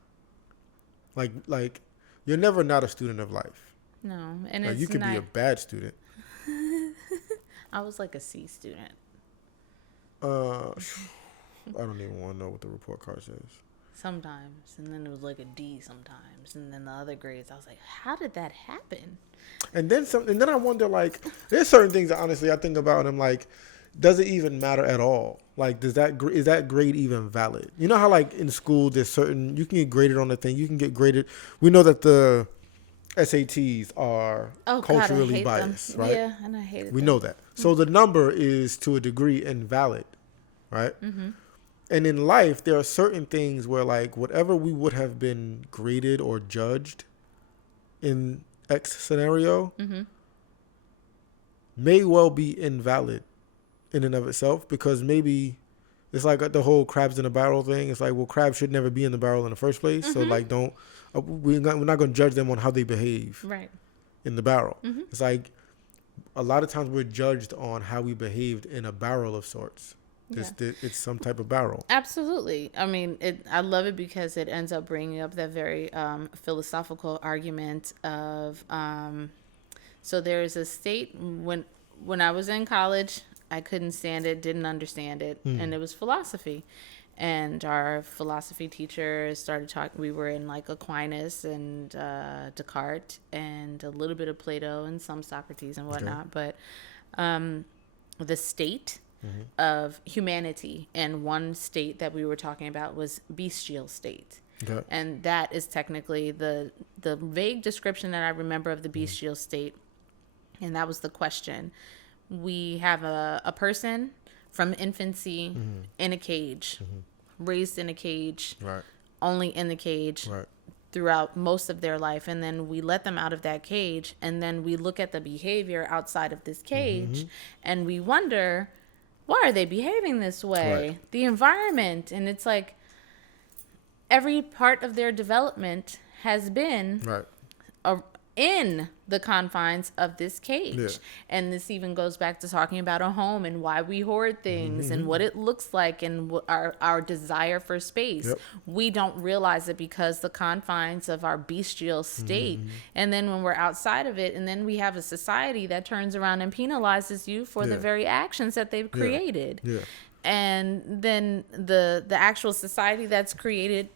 Like you're never not a student of life. No, and like, it's you could be a bad student. I was like a C student. I don't even want to know what the report card says. Sometimes, and then it was like a D sometimes, and then the other grades, I was like, how did that happen? And then I wonder, like, there's certain things that honestly I think about, and I'm like, does it even matter at all? Like, is that grade even valid? You know how like in school there's certain, you can get graded on a thing, you can get graded. We know that the SATs are culturally biased, right? Yeah, and I hate it. We know that. So the number is to a degree invalid, right? Mm-hmm. And in life, there are certain things where, like, whatever we would have been graded or judged in X scenario may well be invalid in and of itself, because maybe it's like the whole crabs in a barrel thing. It's like, well, crabs should never be in the barrel in the first place. So, like, we're not going to judge them on how they behave in the barrel. It's like a lot of times we're judged on how we behaved in a barrel of sorts. It's some type of barrel. Absolutely. I mean, I love it because it ends up bringing up that very philosophical argument of, so there's a state, when I was in college, I couldn't stand it, didn't understand it, and it was philosophy. And our philosophy teacher started talking, we were in like Aquinas and Descartes and a little bit of Plato and some Socrates and whatnot, but the state of humanity, and one state that we were talking about was Beastial State. Okay. And that is technically the vague description that I remember of the Beastial State. And that was the question. We have a person from infancy in a cage, raised in a cage, only in the cage throughout most of their life. And then we let them out of that cage, and then we look at the behavior outside of this cage, and we wonder, why are they behaving this way? The environment. And it's like every part of their development has been in the confines of this cage. And this even goes back to talking about a home and why we hoard things and what it looks like and our desire for space. We don't realize it because the confines of our bestial state. And then when we're outside of it, and then we have a society that turns around and penalizes you for the very actions that they've created. And then the actual society that's created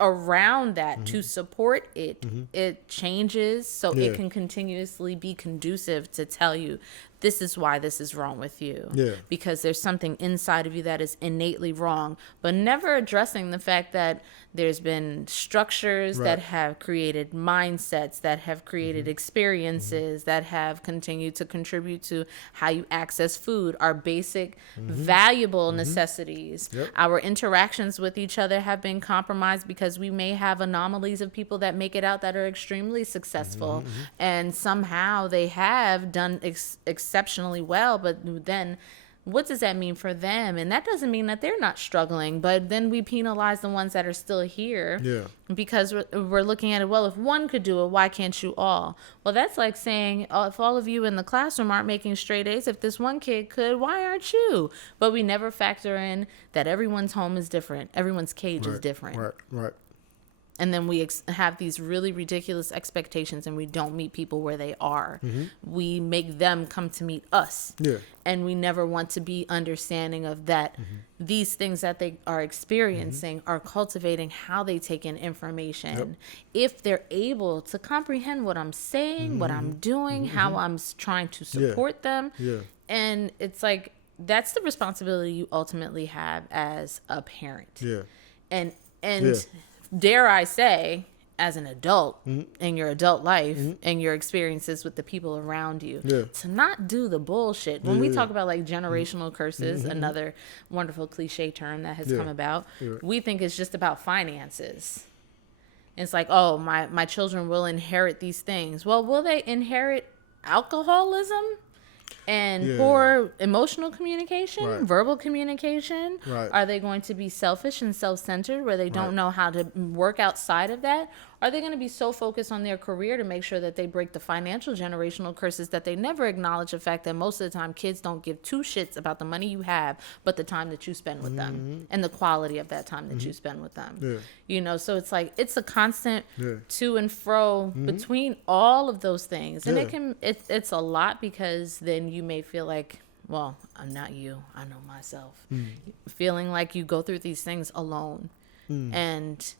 around that to support it, it changes so it can continuously be conducive to tell you, this is why this is wrong with you. Because there's something inside of you that is innately wrong, but never addressing the fact that there's been structures that have created mindsets, that have created experiences, that have continued to contribute to how you access food, our basic valuable necessities. Our interactions with each other have been compromised because we may have anomalies of people that make it out that are extremely successful, and somehow they have done exceptionally well, but then what does that mean for them? And that doesn't mean that they're not struggling, but then we penalize the ones that are still here because we're looking at it, well, if one could do it, why can't you all? Well, that's like saying, oh, if all of you in the classroom aren't making straight A's, if this one kid could, why aren't you? But we never factor in that everyone's home is different. Everyone's cage is different. And then we have these really ridiculous expectations, and we don't meet people where they are. We make them come to meet us. And we never want to be understanding of that. These things that they are experiencing are cultivating how they take in information. If they're able to comprehend what I'm saying, what I'm doing, how I'm trying to support them. And it's like, that's the responsibility you ultimately have as a parent. And dare I say, as an adult in your adult life and your experiences with the people around you, to not do the bullshit. When we talk about like generational curses, another wonderful cliche term that has come about, we think it's just about finances. It's like, oh, my children will inherit these things. Well, will they inherit alcoholism and poor emotional communication, verbal communication? Are they going to be selfish and self-centered where they don't know how to work outside of that? Are they going to be so focused on their career to make sure that they break the financial generational curses that they never acknowledge the fact that most of the time kids don't give two shits about the money you have, but the time that you spend with them and the quality of that time that you spend with them? You know, so it's like, it's a constant to and fro between all of those things. And it's a lot, because then you may feel like, well, I'm not you. I know myself. Feeling like you go through these things alone. And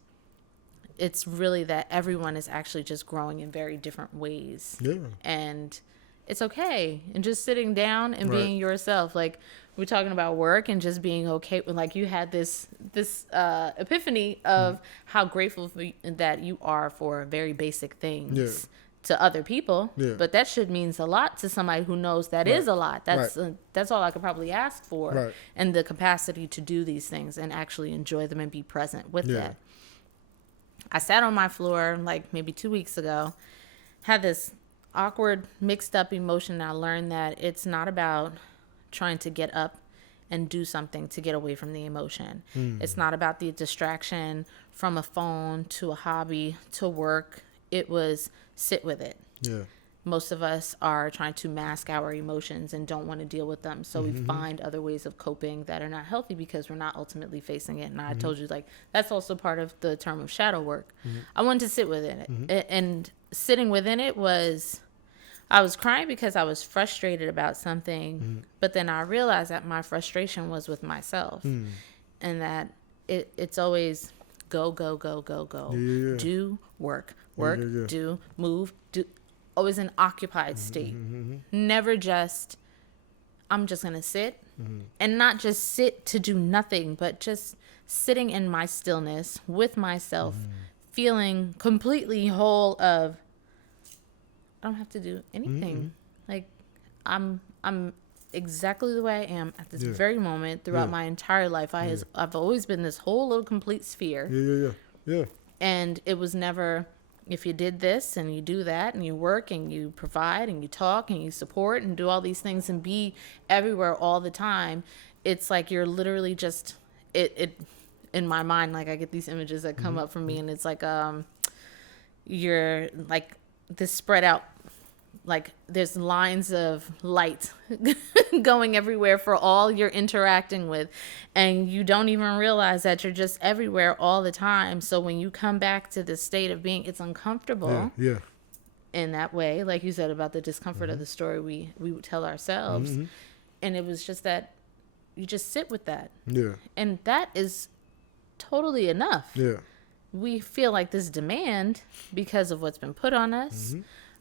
it's really that everyone is actually just growing in very different ways. Yeah. And it's okay. And just sitting down and being yourself. Like, we're talking about work and just being okay with, like, you had this epiphany of how grateful that you are for very basic things to other people. But that shit means a lot to somebody who knows that is a lot. That's all I could probably ask for. And the capacity to do these things and actually enjoy them and be present with that. I sat on my floor like maybe 2 weeks ago, had this awkward mixed up emotion. I learned that it's not about trying to get up and do something to get away from the emotion. It's not about the distraction from a phone to a hobby to work. It was sit with it. Most of us are trying to mask our emotions and don't want to deal with them. So we find other ways of coping that are not healthy because we're not ultimately facing it. And I told you, like, that's also part of the term of shadow work. I wanted to sit within it. And sitting within it was, I was crying because I was frustrated about something. But then I realized that my frustration was with myself. And that it's always go, go, go, go, go. Do, work, do, move, do. Always an occupied state. Never just, I'm just going to sit. And not just sit to do nothing, but just sitting in my stillness with myself, feeling completely whole of, I don't have to do anything. Like, I'm exactly the way I am at this very moment throughout my entire life. I've always been this whole little complete sphere. And it was never, if you did this and you do that and you work and you provide and you talk and you support and do all these things and be everywhere all the time, it's like you're literally just, it in my mind, like I get these images that come up for me, and it's like you're like this spread out, like there's lines of light going everywhere for all you're interacting with, and you don't even realize that you're just everywhere all the time. So when you come back to this state of being, it's uncomfortable in that way, like you said about the discomfort of the story we would tell ourselves. And it was just that you just sit with that, and that is totally enough. We feel like this demand because of what's been put on us.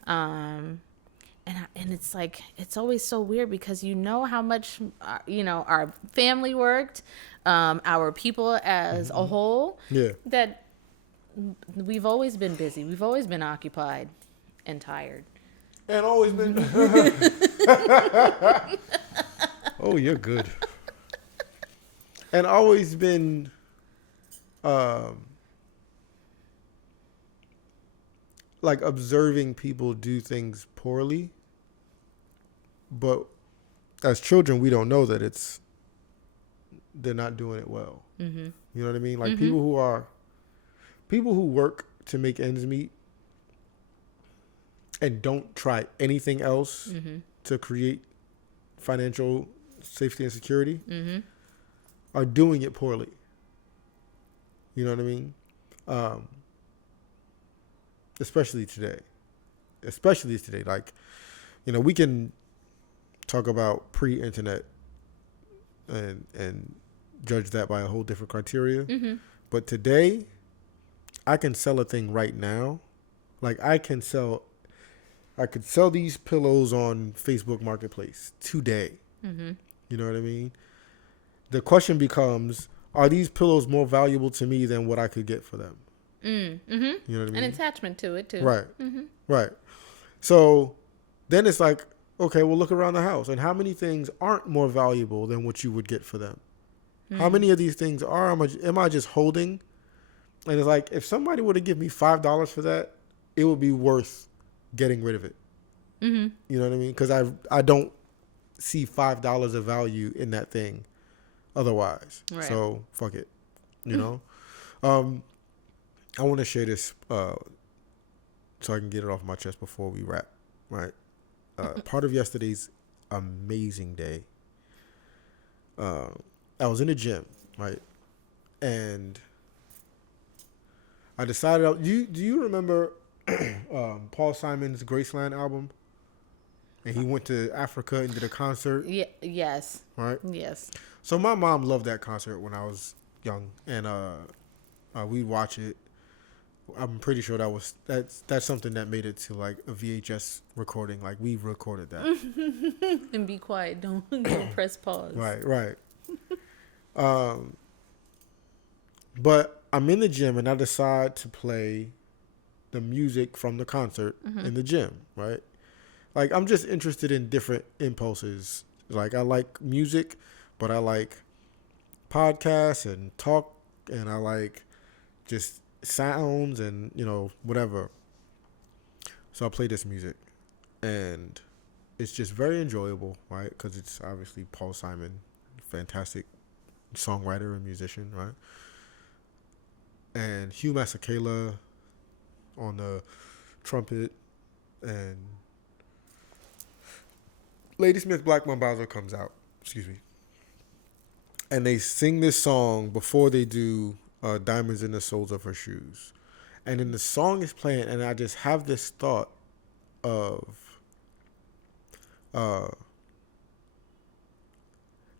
And it's like, it's always so weird because you know how much, our family worked, our people as a whole, that we've always been busy. We've always been occupied and tired. And always been. Oh, you're good. And always been, like observing people do things poorly. But as children, we don't know that they're not doing it well. You know what I mean? Like people who work to make ends meet and don't try anything else to create financial safety and security are doing it poorly. You know what I mean? Especially today. Like, we can talk about pre-internet and judge that by a whole different criteria. But today, I can sell a thing right now. Like I could sell these pillows on Facebook Marketplace today. You know what I mean? The question becomes, are these pillows more valuable to me than what I could get for them? You know what I mean? An attachment to it too. Right. So then it's like, okay, well, look around the house. And how many things aren't more valuable than what you would get for them? How many of these things am I just holding? And it's like, if somebody were to give me $5 for that, it would be worth getting rid of it. You know what I mean? Because I don't see $5 of value in that thing otherwise. Right. So fuck it. I want to share this so I can get it off my chest before we wrap. Right. Part of yesterday's amazing day. I was in the gym, right, and I decided. Do you remember Paul Simon's Graceland album? and he went to Africa and did a concert. Yeah. Yes. Right. Yes. So my mom loved that concert when I was young, and we'd watch it. I'm pretty sure that's something that made it to like a VHS recording. Like we recorded that. And be quiet. Don't press pause. Right. But I'm in the gym and I decide to play the music from the concert in the gym. Right. Like I'm just interested in different impulses. Like I like music, but I like podcasts and talk, and I like just sounds and whatever. So I play this music, and it's just very enjoyable, right? Because it's obviously Paul Simon, fantastic songwriter and musician, right? And Hugh Masekela on the trumpet, and Ladysmith Black Mambazo comes out. Excuse me. And they sing this song before they do Diamonds in the Soles of Her Shoes. And then the song is playing, and I just have this thought of,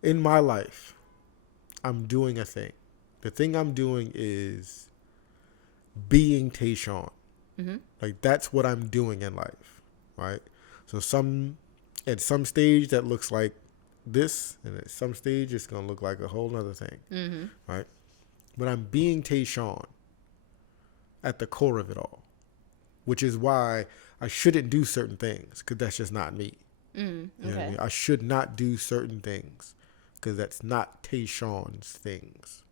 in my life, I'm doing a thing. The thing I'm doing is being Tayshawn. Mm-hmm. Like, that's what I'm doing in life, right? So at some stage that looks like this, and at some stage it's going to look like a whole other thing, right? But I'm being Tayshawn at the core of it all, which is why I shouldn't do certain things, because that's just not me. You know what I mean? I should not do certain things because that's not Tayshawn's things.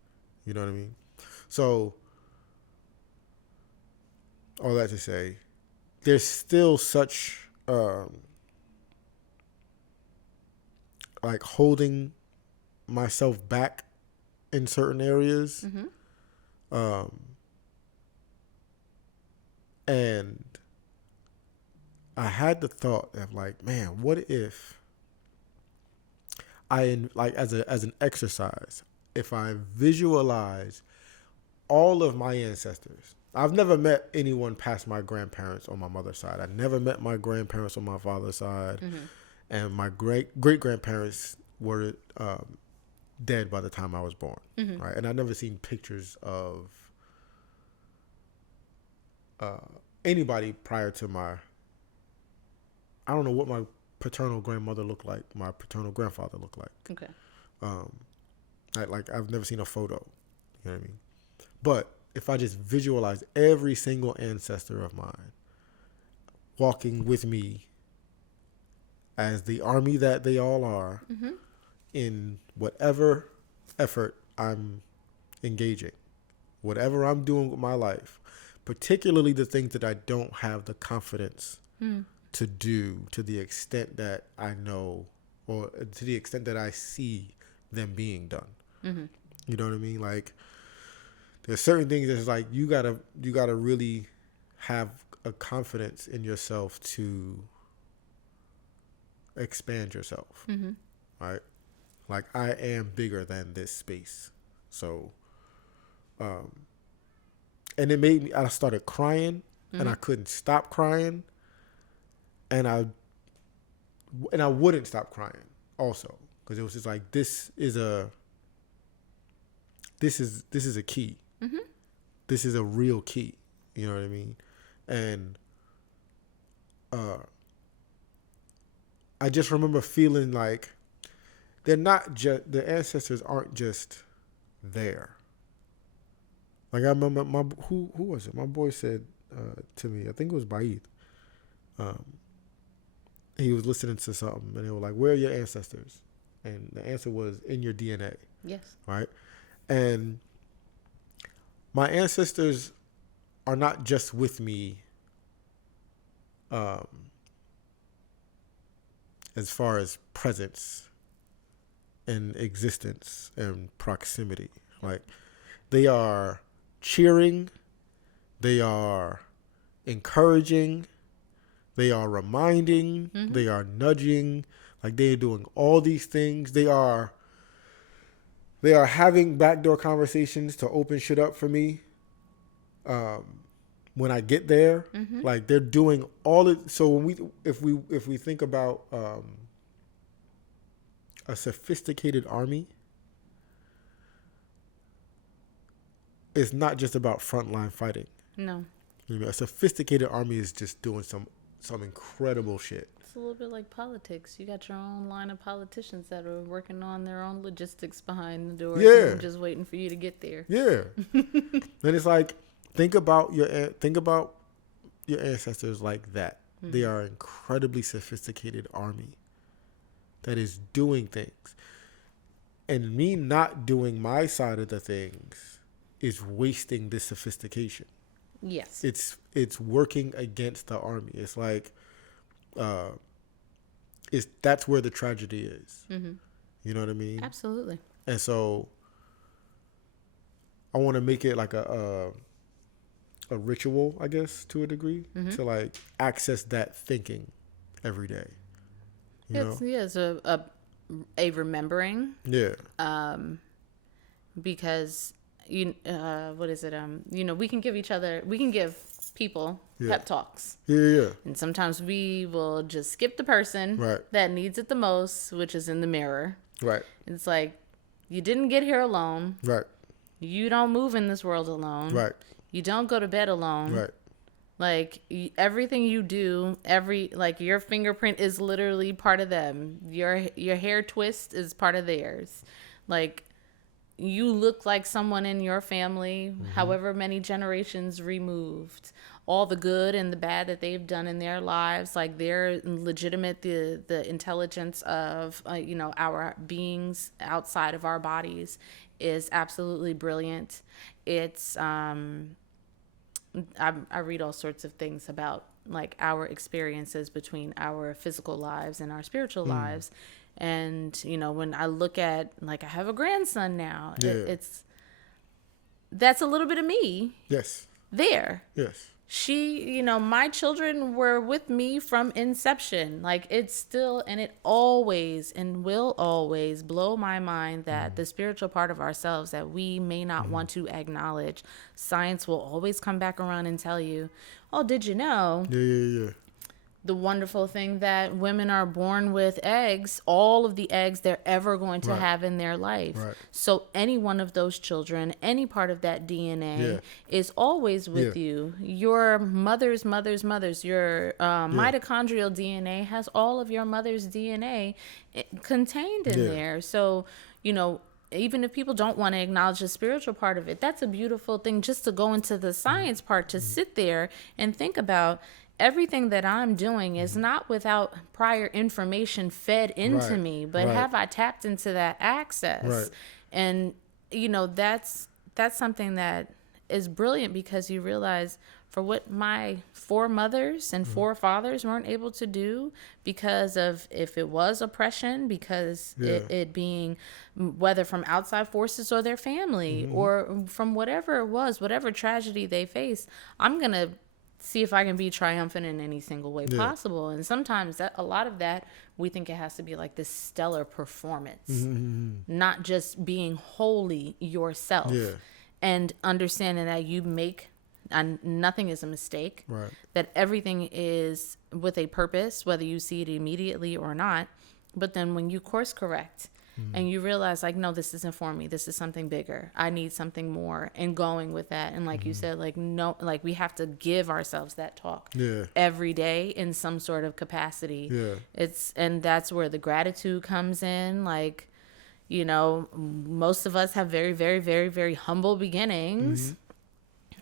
You know what I mean? So, all that to say, there's still such like holding myself back in certain areas. And I had the thought of like, man, what if as an exercise, if I visualize all of my ancestors. I've never met anyone past my grandparents on my mother's side. I never met my grandparents on my father's side. And my great-grandparents were dead by the time I was born. Right? And I've never seen pictures of anybody prior to I don't know what my paternal grandmother looked like, my paternal grandfather looked like. Okay. I've never seen a photo. You know what I mean? But if I just visualize every single ancestor of mine walking with me as the army that they all are in whatever effort I'm engaging, whatever I'm doing with my life, particularly the things that I don't have the confidence to do to the extent that I know, or to the extent that I see them being done. You know what I mean? Like, there's certain things that's like you gotta really have a confidence in yourself to expand yourself, right? Like, I am bigger than this space. So, and it made me, I started crying and I couldn't stop crying, and I wouldn't stop crying also, because it was just like, this is a key. This is a real key. You know what I mean? And I just remember feeling like they're not just, the ancestors aren't just there. Like, I remember who was it? My boy said to me, I think it was Baid. He was listening to something, and they were like, "Where are your ancestors?" And the answer was, in your DNA. Yes. Right? And my ancestors are not just with me as far as presence and existence and proximity. Like, they are cheering, they are encouraging, they are reminding, they are nudging. Like, they are doing all these things. They are having backdoor conversations to open shit up for me. when I get there, like they're doing all it. So when if we think about a sophisticated army, it's not just about frontline fighting. No. You know, a sophisticated army is just doing some incredible shit. It's a little bit like politics. You got your own line of politicians that are working on their own logistics behind the doors. Yeah. And just waiting for you to get there. Yeah. Then it's like, think about your ancestors like that. They are an incredibly sophisticated army that is doing things. And me not doing my side of the things is wasting this sophistication. Yes. It's working against the army. It's like that's where the tragedy is. You know what I mean? Absolutely. And so I want to make it like a ritual, I guess, to a degree, to like access that thinking every day. It's a remembering. Yeah. Because what is it? We can give people pep talks. Yeah. And sometimes we will just skip the person that needs it the most, which is in the mirror. Right. It's like, you didn't get here alone. Right. You don't move in this world alone. Right. You don't go to bed alone. Right. Like, everything you do, your fingerprint is literally part of them. Your hair twist is part of theirs. Like, you look like someone in your family, however many generations removed. All the good and the bad that they've done in their lives, like, they're legitimate. The intelligence of our beings outside of our bodies is absolutely brilliant. It's I read all sorts of things about like our experiences between our physical lives and our spiritual lives. And, when I look at, like, I have a grandson now, that's a little bit of me. Yes. There. Yes. She, my children were with me from inception. Like, it's still, and it always and will always blow my mind that the spiritual part of ourselves that we may not want to acknowledge, science will always come back around and tell you, oh, did you know? Yeah. The wonderful thing that women are born with eggs, all of the eggs they're ever going to have in their life. Right. So any one of those children, any part of that DNA is always with you. Your mother's your mitochondrial DNA has all of your mother's DNA contained in there. So, even if people don't want to acknowledge the spiritual part of it, that's a beautiful thing just to go into the science part, to sit there and think about everything that I'm doing is not without prior information fed into me, but have I tapped into that access? Right. And, that's something that is brilliant, because you realize for what my foremothers and forefathers weren't able to do because of, if it was oppression, because it being whether from outside forces or their family or from whatever it was, whatever tragedy they faced, I'm going to see if I can be triumphant in any single way possible. And sometimes a lot of that, we think it has to be like this stellar performance, not just being wholly yourself and understanding that you make, and nothing is a mistake, that everything is with a purpose, whether you see it immediately or not. But then when you course correct, and you realize, like, no, this isn't for me. This is something bigger. I need something more. And going with that. And like you said, like, no, like, we have to give ourselves that talk every day in some sort of capacity. And that's where the gratitude comes in. Like, most of us have very, very, very, very humble beginnings.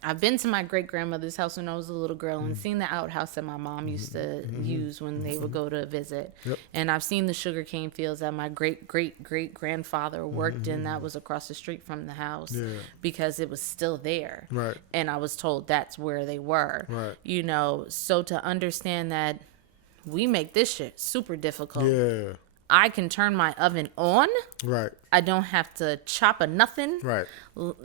I've been to my great-grandmother's house when I was a little girl and seen the outhouse that my mom used to use when they would go to visit. And I've seen the sugarcane fields that my great-great-great-grandfather worked in that was across the street from the house because it was still there. Right. And I was told that's where they were. Right. So to understand that we make this shit super difficult. Yeah. I can turn my oven on. Right. I don't have to chop a nothing. Right.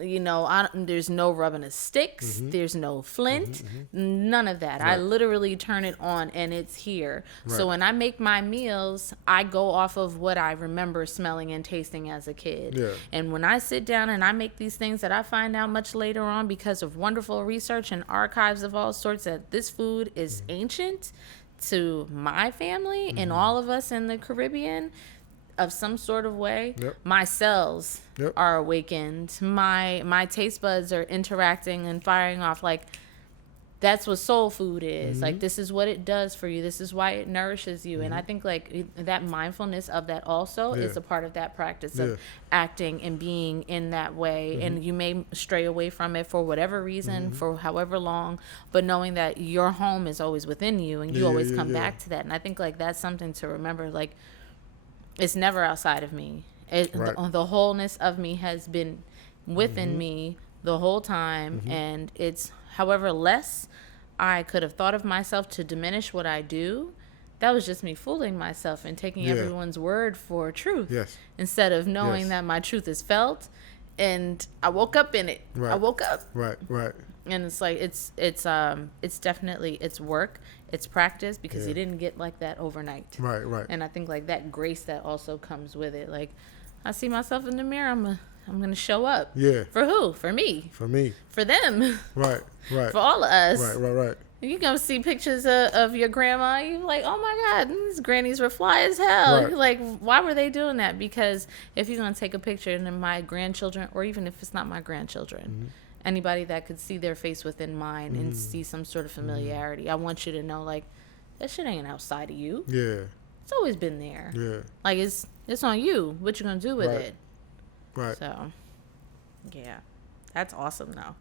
You know, there's no rubbing of sticks. There's no flint. None of that. Right. I literally turn it on and it's here. Right. So when I make my meals, I go off of what I remember smelling and tasting as a kid. Yeah. And when I sit down and I make these things that I find out much later on because of wonderful research and archives of all sorts that this food is ancient to my family and all of us in the Caribbean of some sort of way, my cells are awakened. My taste buds are interacting and firing off. Like, that's what soul food is. Like, this is what it does for you. This is why it nourishes you. And I think, like, that mindfulness of that also is a part of that practice of acting and being in that way. And you may stray away from it for whatever reason, for however long, but knowing that your home is always within you and you always come back to that. And I think, like, that's something to remember. Like, it's never outside of me. The wholeness of me has been within me the whole time. And it's however less I could have thought of myself to diminish what I do, that was just me fooling myself and taking everyone's word for truth. Yes. Instead of knowing that my truth is felt. And I woke up in it. Right. I woke up. Right. And it's like, it's definitely, it's work. It's practice because you didn't get like that overnight. Right. And I think like that grace that also comes with it. Like, I see myself in the mirror. I'm going to show up. Yeah. For who? For me. For me. For them. Right. For all of us. Right. You go see pictures of your grandma. You're like, oh my God, these grannies were fly as hell. Right. You're like, why were they doing that? Because if you're going to take a picture and my grandchildren, or even if it's not my grandchildren, anybody that could see their face within mine and see some sort of familiarity, I want you to know, like, that shit ain't outside of you. Yeah. It's always been there. Yeah. Like, it's on you. What you going to do with it? Right. So, yeah. That's awesome, though.